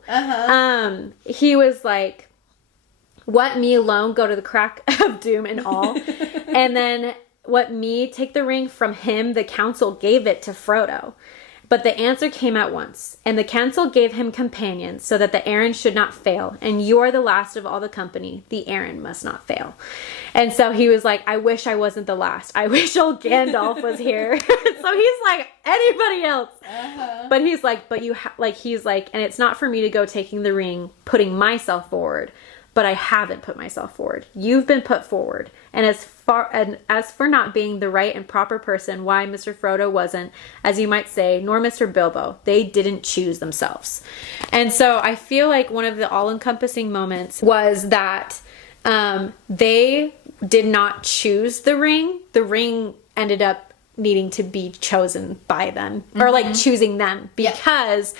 He was, like, "What me alone go to the crack of doom and all." And then, "What me take the ring from him, the council gave it to Frodo. But the answer came at once, and the council gave him companions so that the errand should not fail. And you are the last of all the company. The errand must not fail. And so he was like, I wish I wasn't the last. I wish old Gandalf was here. So he's like, anybody else. But he's like, he's like, and it's not for me to go taking the ring, putting myself forward. But I haven't put myself forward. You've been put forward. And as for not being the right and proper person, why Mr. Frodo wasn't, as you might say, nor Mr. Bilbo. They didn't choose themselves. And so I feel like one of the all-encompassing moments was that they did not choose the ring. The ring ended up needing to be chosen by them, or like choosing them, because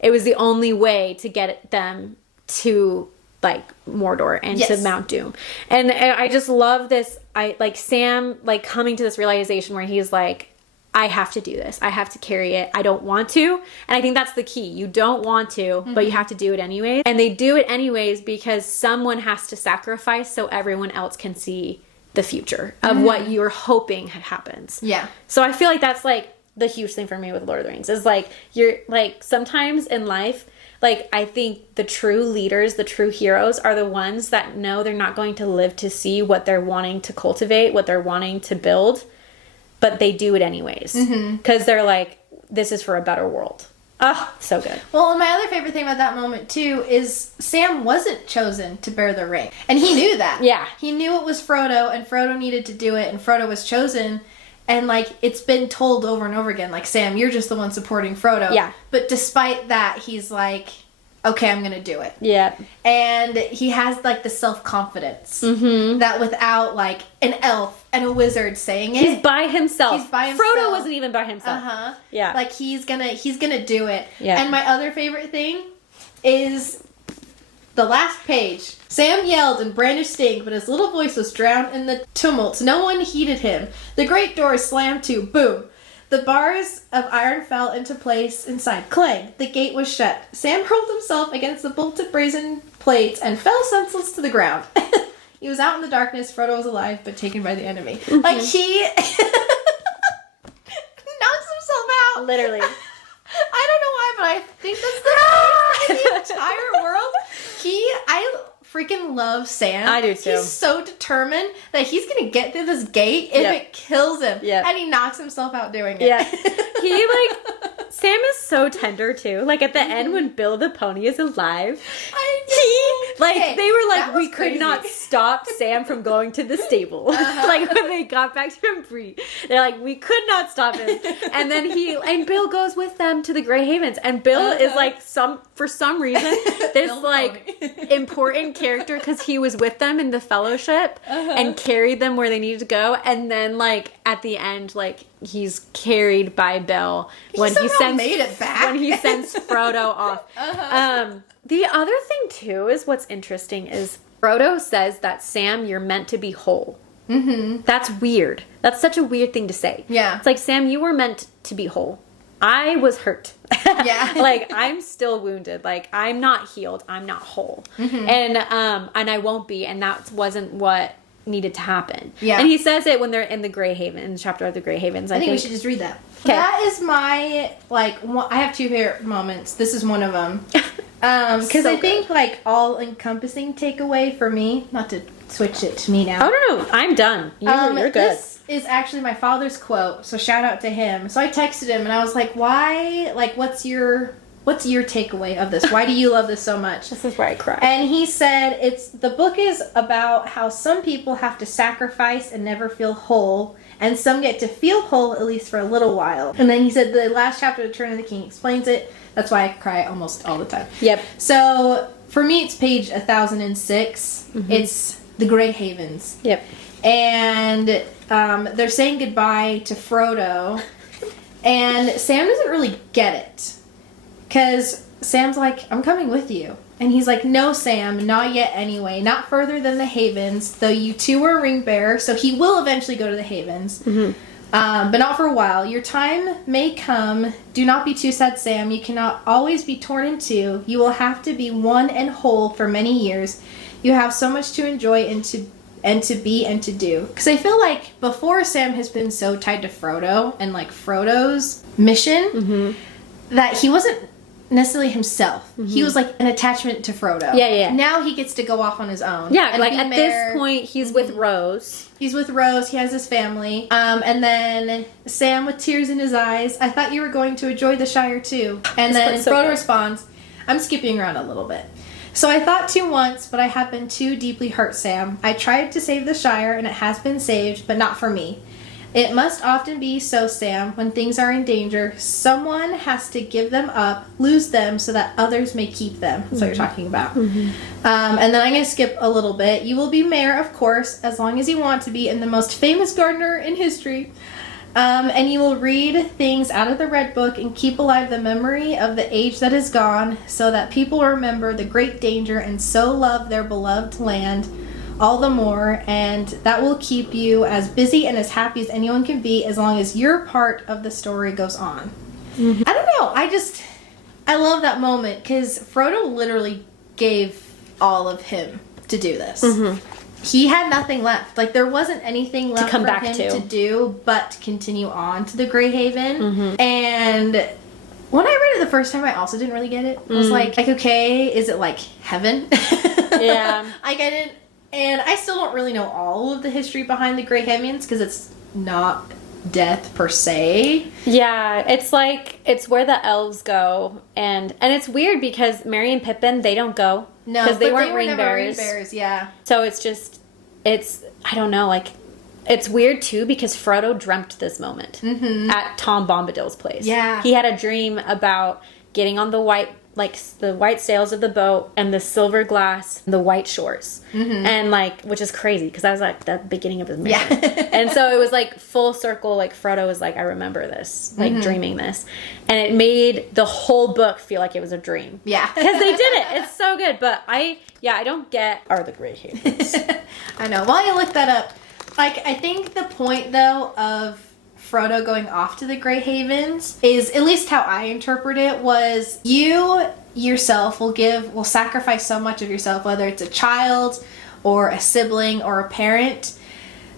it was the only way to get them to like Mordor and to Mount Doom. And I just love this. I like Sam like coming to this realization where he's like, I have to do this. I have to carry it. I don't want to. And I think that's the key. You don't want to, but you have to do it anyways. And they do it anyways because someone has to sacrifice so everyone else can see the future of what you're hoping happens. Yeah. So I feel like that's like the huge thing for me with Lord of the Rings is like, you're like, sometimes in life, like, I think the true leaders, the true heroes are the ones that know they're not going to live to see what they're wanting to cultivate, what they're wanting to build, but they do it anyways. Because they're like, this is for a better world. Oh, so good. Well, and my other favorite thing about that moment, too, is Sam wasn't chosen to bear the ring. And he knew that. Yeah. He knew it was Frodo, and Frodo needed to do it, and Frodo was chosen. And, like, it's been told over and over again, like, Sam, you're just the one supporting Frodo. Yeah. But despite that, he's like, okay, I'm going to do it. Yeah. And he has, like, the self-confidence that without, like, an elf and a wizard saying it. He's by himself. He's by himself. Frodo wasn't even by himself. Yeah. Like, he's gonna do it. Yeah. And my other favorite thing is the last page. Sam yelled and brandished Sting, but his little voice was drowned in the tumult. No one heeded him. The great door slammed to. Boom. The bars of iron fell into place inside. Clang. The gate was shut. Sam hurled himself against the bolted brazen plates and fell senseless to the ground. He was out in the darkness. Frodo was alive, but taken by the enemy. Like, he knocks himself out. Literally. I don't know why, but I think that's the case in the entire world. I freaking love Sam. I do too. He's so determined that he's gonna get through this gate if it kills him. And he knocks himself out doing it. Yeah. Sam is so tender too. Like at the end when Bill the pony is alive, they were like, we could not stop Sam from going to the stable. Like when they got back to Bree, they're like, we could not stop him. And then Bill goes with them to the Grey Havens, and Bill is like for some reason this like important character because he was with them in the Fellowship and carried them where they needed to go, and then like at the end like he's carried by Bill when he sends Frodo off. The other thing too is what's interesting is Frodo says that Sam, you're meant to be whole. That's weird. That's such a weird thing to say. Yeah. It's like, Sam, you were meant to be whole. I was hurt. Yeah. Like, I'm still wounded. Like, I'm not healed. I'm not whole. And I won't be. And that wasn't what needed to happen. Yeah. And he says it when they're in the Grey Haven, in the chapter of the Grey Havens. I think we should just read that. Okay. That is my, like, I have two favorite moments. This is one of them. Because I think, like, all-encompassing takeaway for me, not to switch it to me now. Oh, no. I'm done. You're good. This is actually my father's quote, so shout out to him. So I texted him, and I was like, why, like, what's your takeaway of this? Why do you love this so much? This is where I cry. And he said, the book is about how some people have to sacrifice and never feel whole, and some get to feel whole at least for a little while. And then he said the last chapter of Return of the King explains it. That's why I cry almost all the time. Yep. So for me, it's page 1006. It's the Grey Havens. Yep. And they're saying goodbye to Frodo, and Sam doesn't really get it. Because Sam's like, I'm coming with you. And he's like, no, Sam, not yet anyway. Not further than the Havens, though you two are a ring bearer, so he will eventually go to the Havens. But not for a while. Your time may come. Do not be too sad, Sam. You cannot always be torn in two. You will have to be one and whole for many years. You have so much to enjoy and to be and to do. Because I feel like before Sam has been so tied to Frodo and like Frodo's mission that he wasn't necessarily himself. He was like an attachment to Frodo. Yeah. Now he gets to go off on his own. Yeah, like at this point he's with Rose. He's with Rose. He has his family. And then Sam with tears in his eyes. I thought you were going to enjoy the Shire too. And then Frodo responds, I'm skipping around a little bit. So I thought too once, but I have been too deeply hurt, Sam. I tried to save the Shire, and it has been saved, but not for me. It must often be so, Sam, when things are in danger, someone has to give them up, lose them, so that others may keep them. That's what you're talking about. And then I'm going to skip a little bit. You will be mayor, of course, as long as you want to be, and the most famous gardener in history. And you will read things out of the Red Book and keep alive the memory of the age that is gone, so that people remember the great danger and so love their beloved land all the more, and that will keep you as busy and as happy as anyone can be as long as your part of the story goes on. I don't know. I love that moment because Frodo literally gave all of him to do this. He had nothing left. Like, there wasn't anything left for him to do but continue on to the Grey Haven. And when I read it the first time, I also didn't really get it. I was like, okay, is it like heaven? Yeah. Like, I didn't. And I still don't really know all of the history behind the Grey Havens because it's not death per se. Yeah, it's like, it's where the elves go. And it's weird because Merry and Pippin, they don't go. No, because they weren't were ring never bearers. ring bearers, yeah. So it's just, I don't know, like, it's weird too because Frodo dreamt this moment at Tom Bombadil's place. Yeah. He had a dream about getting on the white sails of the boat and the silver glass, the white shores. And like, which is crazy because that was like the beginning of his mission. Yeah. And so it was like full circle, like Frodo was like, I remember this, like dreaming this. And it made the whole book feel like it was a dream. Yeah. Because they did it. It's so good. But I don't get Are the Grey Havens. I know. While you look that up, like, I think the point though of Frodo going off to the Grey Havens is, at least how I interpret it, was you yourself will sacrifice so much of yourself, whether it's a child or a sibling or a parent,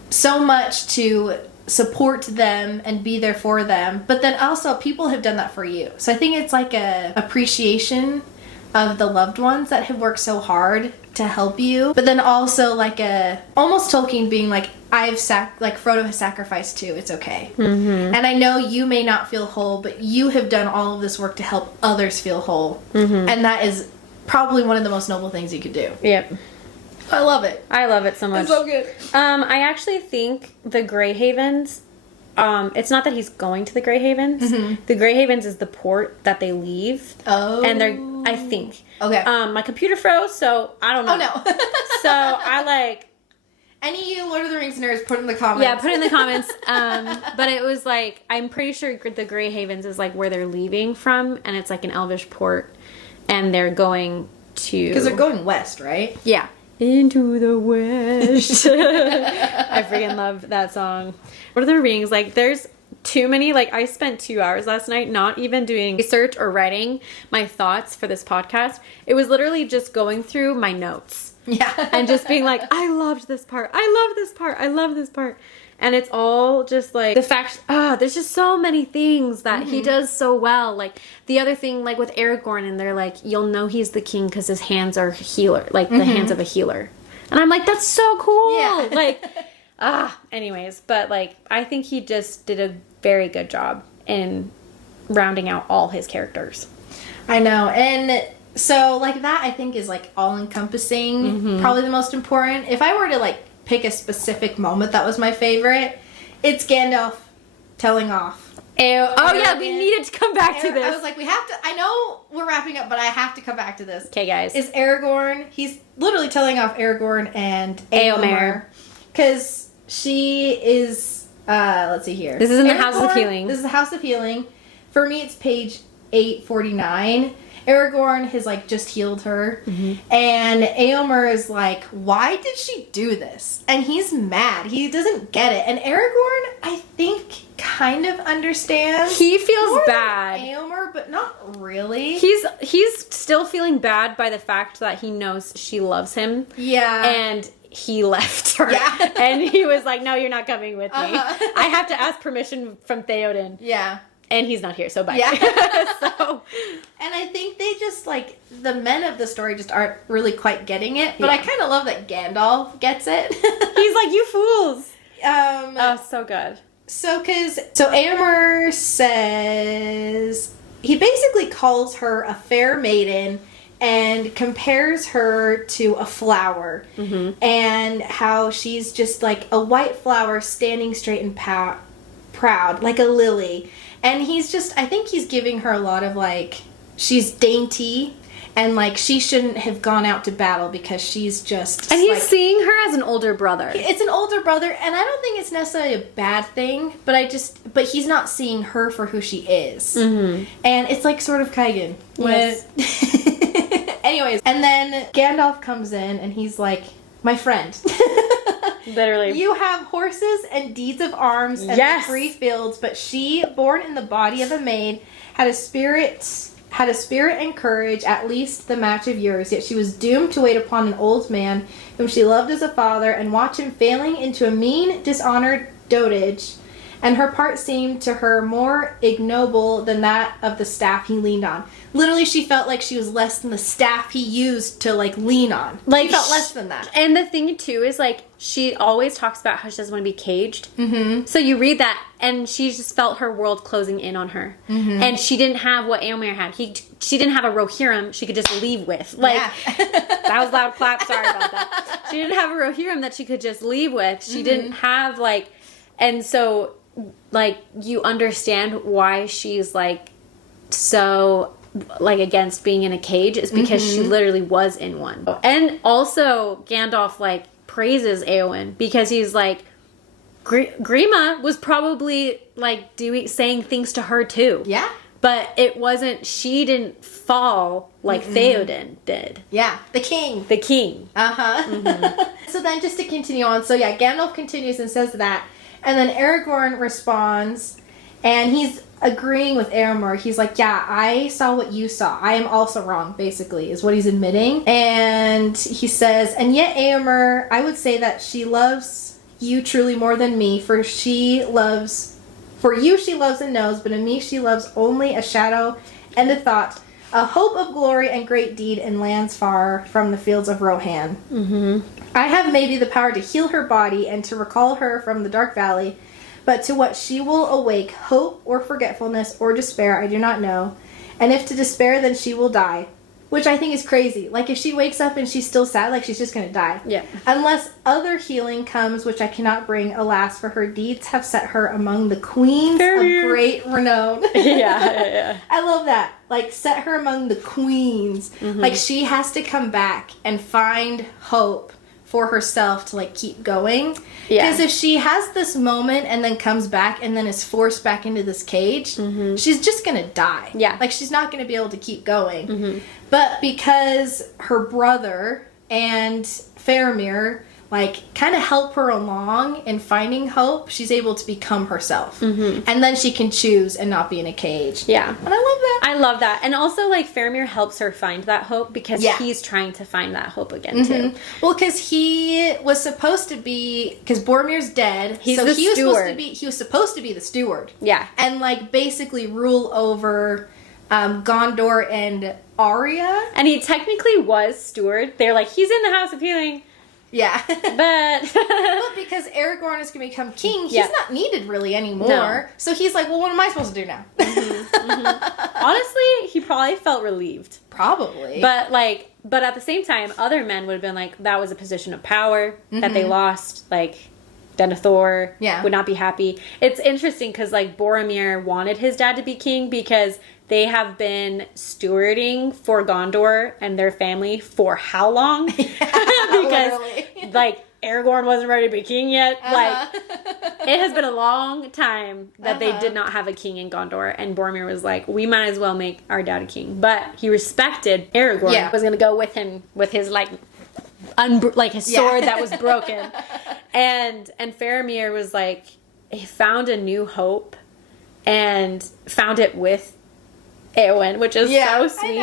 so much to support them and be there for them. But then also people have done that for you. So I think it's like a appreciation of the loved ones that have worked so hard to help you, but then also like almost Tolkien being like, Frodo has sacrificed too, it's okay. And I know you may not feel whole, but you have done all of this work to help others feel whole. And that is probably one of the most noble things you could do. Yep. I love it. I love it so much. It's so good. I actually think the Grey Havens, it's not that he's going to the Grey Havens. The Grey Havens is the port that they leave. Oh. And I think. Okay. My computer froze, so I don't know. Oh, no. So I like... Any of you Lord of the Rings nerds, put in the comments. Yeah, put it in the comments. But it was like, I'm pretty sure the Grey Havens is like where they're leaving from, and it's like an elvish port, and they're going to... Because they're going west, right? Yeah. Into the West. I freaking love that song. Lord of the Rings, like, there's too many, like, I spent 2 hours last night not even doing research or writing my thoughts for this podcast. It was literally just going through my notes. Yeah. And just being like, I loved this part. I love this part. I love this part. And it's all just like the fact, there's just so many things that he does so well. Like the other thing, like with Aragorn, and they're like, you'll know he's the king because his hands are healer, like the hands of a healer. And I'm like, that's so cool. Yeah. Like, anyways, but like, I think he just did a very good job in rounding out all his characters. I know. And so like that I think is like all encompassing, probably the most important. If I were to like pick a specific moment that was my favorite, it's Gandalf telling off. Oh yeah, we needed to come back to this. I was like, we have to, I know we're wrapping up, but I have to come back to this. Okay, guys. It's Aragorn. He's literally telling off Aragorn and Éomer. Because she is, let's see here. This is in the House of Healing. This is the House of Healing. For me, it's page 849. Aragorn has like just healed her, and Éomer is like, why did she do this? And he's mad. He doesn't get it. And Aragorn, I think, kind of understands. He feels more bad. than Éomer, but not really. He's still feeling bad by the fact that he knows she loves him. Yeah. And he left her. Yeah. And he was like, no, you're not coming with me. I have to ask permission from Theoden. Yeah. And he's not here, so bye. Yeah. So, and I think they just, like, the men of the story just aren't really quite getting it. But I kind of love that Gandalf gets it. he's like, you fools. Oh, so good. So Éomer says, he basically calls her a fair maiden and compares her to a flower. And how she's just like a white flower standing straight and proud, like a lily. And I think he's giving her a lot of, like, she's dainty, and, like, she shouldn't have gone out to battle because she's just... And he's like, seeing her as an older brother. It's an older brother, and I don't think it's necessarily a bad thing, but he's not seeing her for who she is. And it's, like, sort of Kaigen. Yes. Anyways, and then Gandalf comes in, and he's like, my friend... Literally. You have horses and deeds of arms and free fields, but she, born in the body of a maid, had a spirit and courage, at least the match of yours. Yet she was doomed to wait upon an old man whom she loved as a father, and watch him failing into a mean, dishonored dotage. And her part seemed to her more ignoble than that of the staff he leaned on. Literally, she felt like she was less than the staff he used to, like, lean on. Like, she felt less than that. And the thing, too, is, like, she always talks about how she doesn't want to be caged. So you read that, and she just felt her world closing in on her. And she didn't have what Éomer had. She didn't have a Rohirrim she could just leave with. Like, that was loud clap, sorry about that. She didn't have a Rohirrim that she could just leave with. She didn't have, like... And so, like, you understand why she's, like, so... like, against being in a cage is because she literally was in one. And also Gandalf, like, praises Éowyn because he's like, Grima was probably, like, saying things to her too. Yeah. But it wasn't, she didn't fall like Theoden did. Yeah. The king. The king. So then just to continue on, so yeah, Gandalf continues and says that, and then Aragorn responds, and he's agreeing with Éomer. He's like, yeah, I saw what you saw. I am also wrong, basically, is what he's admitting. And he says, and yet, Éomer, I would say that she loves you truly more than me, for you she loves and knows, but in me she loves only a shadow and a thought, a hope of glory and great deed in lands far from the fields of Rohan. I have maybe the power to heal her body and to recall her from the dark valley, but to what she will awake, hope or forgetfulness or despair, I do not know. And if to despair, then she will die. Which I think is crazy. Like, if she wakes up and she's still sad, like, she's just gonna die. Yeah. Unless other healing comes, which I cannot bring, alas, for her deeds have set her among the queens of great renown. Yeah. I love that. Like, set her among the queens. Like, she has to come back and find hope for herself to, like, keep going. Because if she has this moment and then comes back and then is forced back into this cage, she's just gonna die. Yeah. Like, she's not gonna be able to keep going. But because her brother and Faramir, like, kind of help her along in finding hope, she's able to become herself. And then she can choose and not be in a cage. Yeah. And I love that. I love that. And also, like, Faramir helps her find that hope because he's trying to find that hope again, too. Well, because he was supposed to be... Because Boromir's dead. He's the steward. He was supposed to be the steward. Yeah. And, like, basically rule over Gondor and Arya. And he technically was steward. They're like, he's in the House of Healing. Yeah. But because Aragorn is going to become king, he's not needed really anymore. No. So he's like, well, what am I supposed to do now? Honestly, he probably felt relieved. Probably. But at the same time, other men would have been like, that was a position of power that they lost. Like, Denethor would not be happy. It's interesting because, like, Boromir wanted his dad to be king because they have been stewarding for Gondor and their family for how long? Because, like, Aragorn wasn't ready to be king yet. Like, it has been a long time that they did not have a king in Gondor. And Boromir was like, we might as well make our dad a king. But he respected Aragorn. Yeah. Was going to go with him with his, like, his sword that was broken. And Faramir was like, he found a new hope and found it with Éowyn, which is so sweet.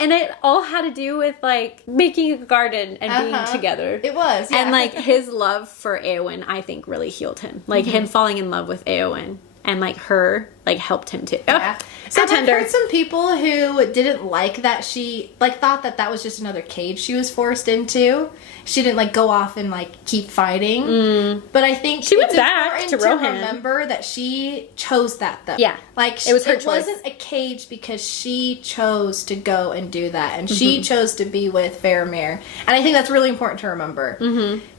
And it all had to do with, like, making a garden and being together. It was, yeah. And, like, his love for Éowyn, I think, really healed him. Like, him falling in love with Éowyn. And, like, her, like, helped him, too. Yeah. So and tender. I've heard some people who didn't like that she, like, thought that that was just another cage she was forced into. She didn't, like, go off and, like, keep fighting. But I think she went it's back important to Rohan. Remember that she chose that, though. Yeah. Like, it was her it choice. wasn't a cage because she chose to go and do that. And she chose to be with Faramir. And I think that's really important to remember.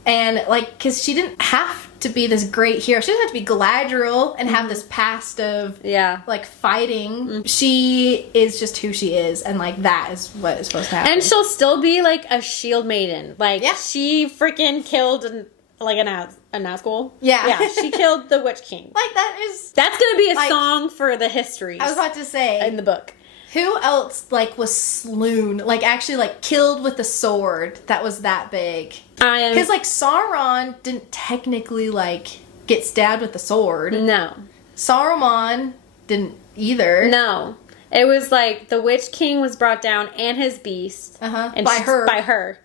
And, like, because she didn't have to be this great hero. She doesn't have to be Galadriel and have this past of, like, fighting. She is just who she is. And, like, that is what is supposed to happen. And she'll still be, like, a shield maiden. Like, she freaking killed, a Nazgul. Yeah, she killed the Witch King. Like, that's gonna be a song for the histories. I was about to say. In the book. Who else, like, was slewn? Like, actually, like, killed with a sword that was that big? Because, like, Sauron didn't technically, like, get stabbed with a sword. No. Saruman didn't either. No. It was, like, the Witch King was brought down and his beast. And by her.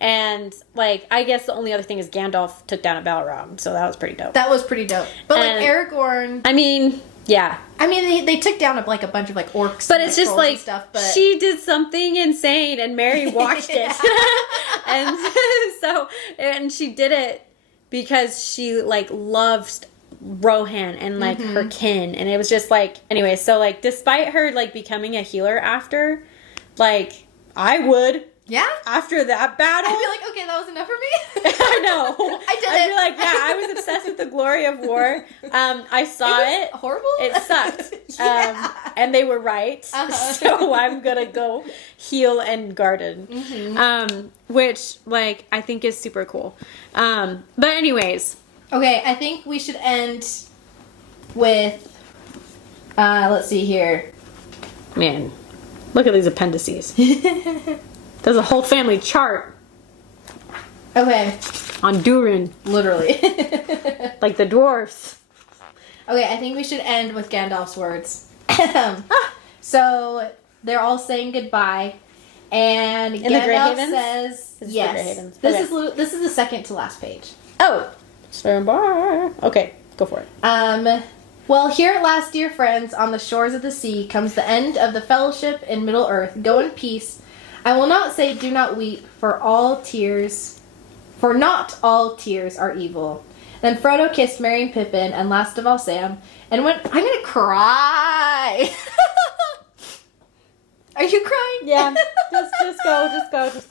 And, like, I guess the only other thing is Gandalf took down a Balrog, so that was pretty dope. That was pretty dope. But, like, Aragorn... I mean... Yeah. I mean, they took down, like, a bunch of, like, orcs but it's just, like, stuff, but... she did something insane, and Mary watched it. And she did it because she, like, loved Rohan and, like, her kin. And it was just, like... Anyway, so, like, despite her, like, becoming a healer after, like, I would... Yeah? After that battle. I'd be like, okay, that was enough for me. I know. I'd be like, yeah, I was obsessed with the glory of war. I saw it. Horrible? It sucked. And they were right. So I'm going to go heal and garden. Which, like, I think is super cool. But anyways. Okay, I think we should end with, let's see here. Man, look at these appendices. There's a whole family chart. Okay. On Durin. Literally. Like the dwarfs. Okay, I think we should end with Gandalf's words. So, they're all saying goodbye. And Gandalf says... Yes. This is the second to last page. Oh. Stand by. Okay, go for it. Well, here at last, dear friends, on the shores of the sea, comes the end of the fellowship in Middle-earth. Go in peace. I will not say do not weep, for not all tears are evil. Then Frodo kissed Merry and Pippin, and last of all Sam, and went... I'm gonna cry! Are you crying? Yeah. Just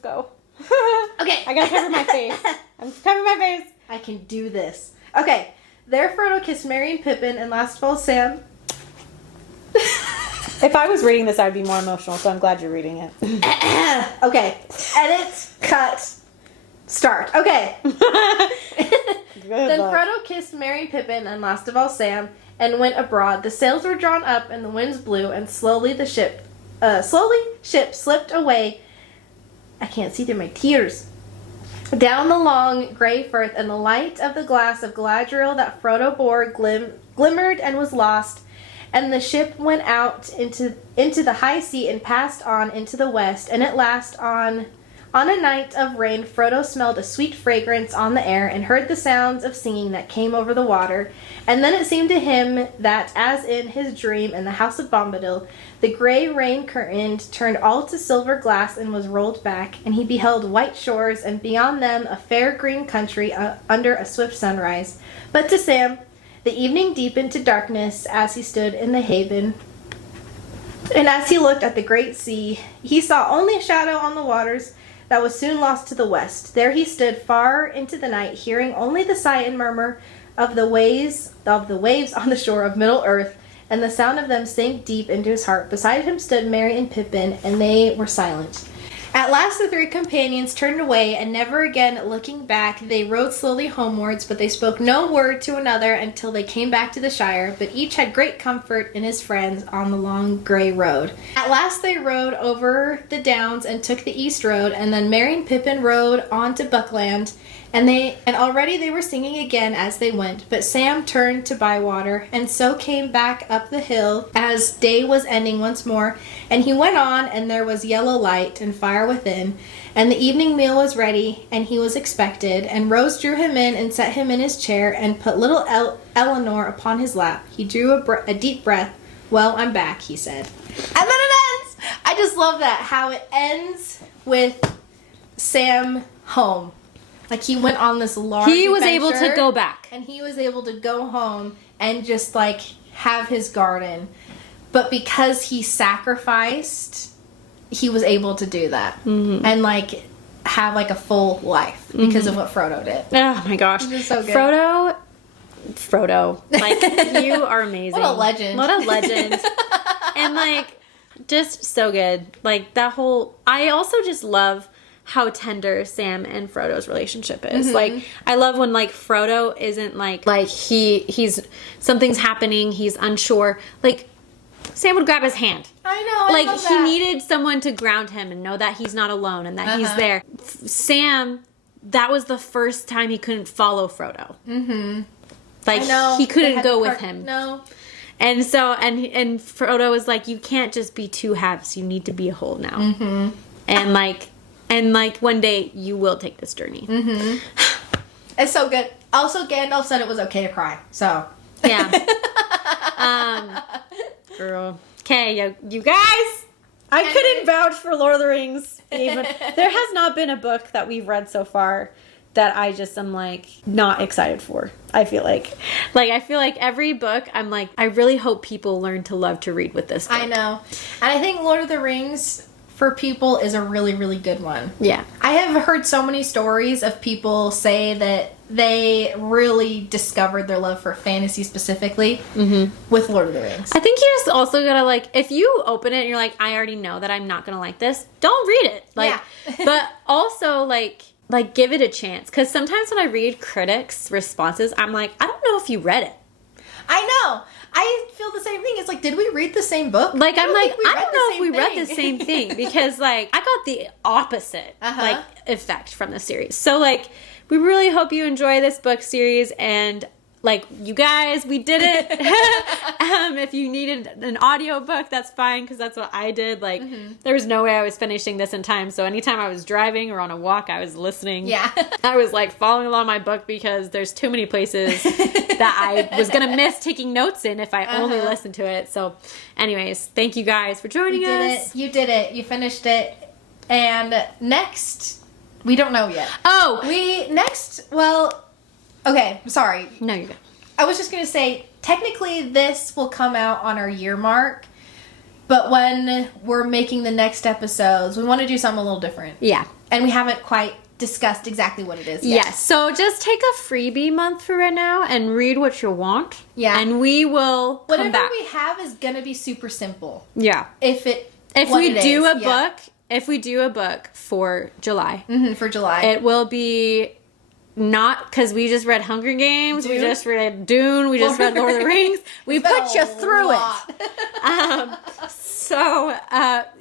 go. Okay. I gotta cover my face. I'm covering my face. I can do this. Okay. There Frodo kissed Merry and Pippin, and last of all Sam... If I was reading this, I'd be more emotional, so I'm glad you're reading it. Okay. Edit, cut, start. Okay. Then Frodo kissed Merry and Pippin, and last of all Sam, and went abroad. The sails were drawn up, and the winds blew, and slowly ship slipped away. I can't see through my tears. Down the long grey firth, and the light of the glass of Galadriel that Frodo bore glimmered and was lost. And the ship went out into the high sea and passed on into the west. And at last, on a night of rain, Frodo smelled a sweet fragrance on the air and heard the sounds of singing that came over the water. And then it seemed to him that, as in his dream in the house of Bombadil, the grey rain curtain turned all to silver glass and was rolled back, and he beheld white shores, and beyond them a fair green country under a swift sunrise. But to Sam... the evening deepened to darkness as he stood in the haven, and as he looked at the great sea, he saw only a shadow on the waters that was soon lost to the west. There he stood far into the night, hearing only the sigh and murmur of the waves on the shore of Middle-earth, and the sound of them sank deep into his heart. Beside him stood Merry and Pippin, and they were silent. At last the three companions turned away, and never again looking back, they rode slowly homewards, but they spoke no word to another until they came back to the Shire, but each had great comfort in his friends on the long grey road. At last they rode over the downs and took the east road, and then Merry and Pippin rode on to Buckland, And already they were singing again as they went, but Sam turned to Bywater, and so came back up the hill as day was ending once more, and he went on, and there was yellow light and fire within, and the evening meal was ready, and he was expected, and Rose drew him in and set him in his chair, and put little Eleanor upon his lap. He drew a deep breath. Well, I'm back, he said. And then it ends! I just love that, how it ends with Sam home. Like, he went on this large He was adventure, able to go back. and he was able to go home and just, like, have his garden. But because he sacrificed, he was able to do that. Mm-hmm. And, like, have, like, a full life because of what Frodo did. Oh, my gosh. Which is so good. Frodo. Like, you are amazing. What a legend. What a legend. And, like, just so good. Like, that whole... I also just love how tender Sam and Frodo's relationship is. Mm-hmm. Like, I love when, like, Frodo isn't, like he's... Something's happening, he's unsure. Like, Sam would grab his hand. I know, I love he that. needed someone to ground him and know that he's not alone and that he's there. Sam, that was the first time he couldn't follow Frodo. Mm-hmm. Like, he couldn't go with him. No. And so, and Frodo was like, you can't just be two halves. You need to be a whole now. Mm-hmm. And like one day you will take this journey. Mm-hmm. It's so good. Also, Gandalf said it was okay to cry. So. Yeah. Girl. Okay, you guys. I couldn't vouch for Lord of the Rings. Even there has not been a book that we've read so far that I just am like not excited for. I feel like every book I'm like, I really hope people learn to love to read with this book. I know. And I think Lord of the Rings for people is a really, really good one. Yeah. I have heard so many stories of people say that they really discovered their love for fantasy specifically with Lord of the Rings. I think you just also gotta, like, if you open it and you're like, I already know that I'm not gonna like this, don't read it. Like, yeah. But also, like, give it a chance. Because sometimes when I read critics' responses, I'm like, I don't know if you read it. I know. I feel the same thing. It's like, did we read the same book? Like, I'm like, I don't know if we read the same thing. Because, like, I got the opposite, like, effect from the series. So, like, we really hope you enjoy this book series. And, like, you guys, we did it. If you needed an audio book, that's fine. Because that's what I did. Like, there was no way I was finishing this in time. So, anytime I was driving or on a walk, I was listening. Yeah. I was, like, following along my book because there's too many places that I was going to miss taking notes in if I only listened to it. So, anyways, thank you guys for joining us. You did it. You finished it. And next, we don't know yet. Okay, sorry. No, you're good. I was just going to say, technically this will come out on our year mark, but when we're making the next episodes, we want to do something a little different. Yeah. And we haven't quite discussed exactly what it is yet. Yes, so just take a freebie month for right now and read what you want. Yeah. And we will come back. Whatever we have is going to be super simple. Yeah. If we do a book for July. For July. It will be not because we just read Hunger Games, we just read Dune, we just read Lord of the Rings. We put you through it. So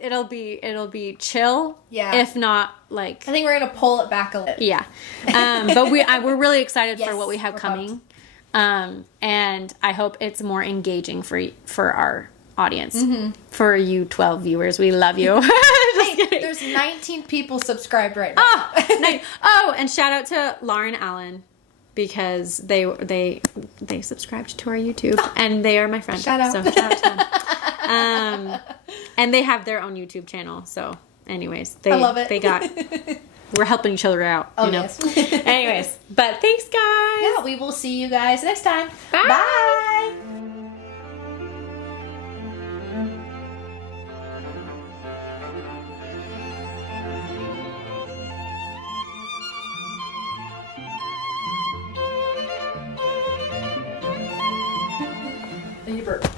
it'll be chill. Yeah. If not, like, I think we're gonna pull it back a little. Yeah. But we're really excited for what we have coming. And I hope it's more engaging for our audience. For you 12 viewers, we love you. Hey, there's 19 people subscribed right now. Oh, and shout out to Lauren Allen because they subscribed to our YouTube and they are my friend. Shout out. So shout out to them. And they have their own YouTube channel. So, anyways, I love it. We're helping each other out. Oh, you know? yes. Anyways, but thanks, guys. Yeah, we will see you guys next time. Bye. Bye. You burp.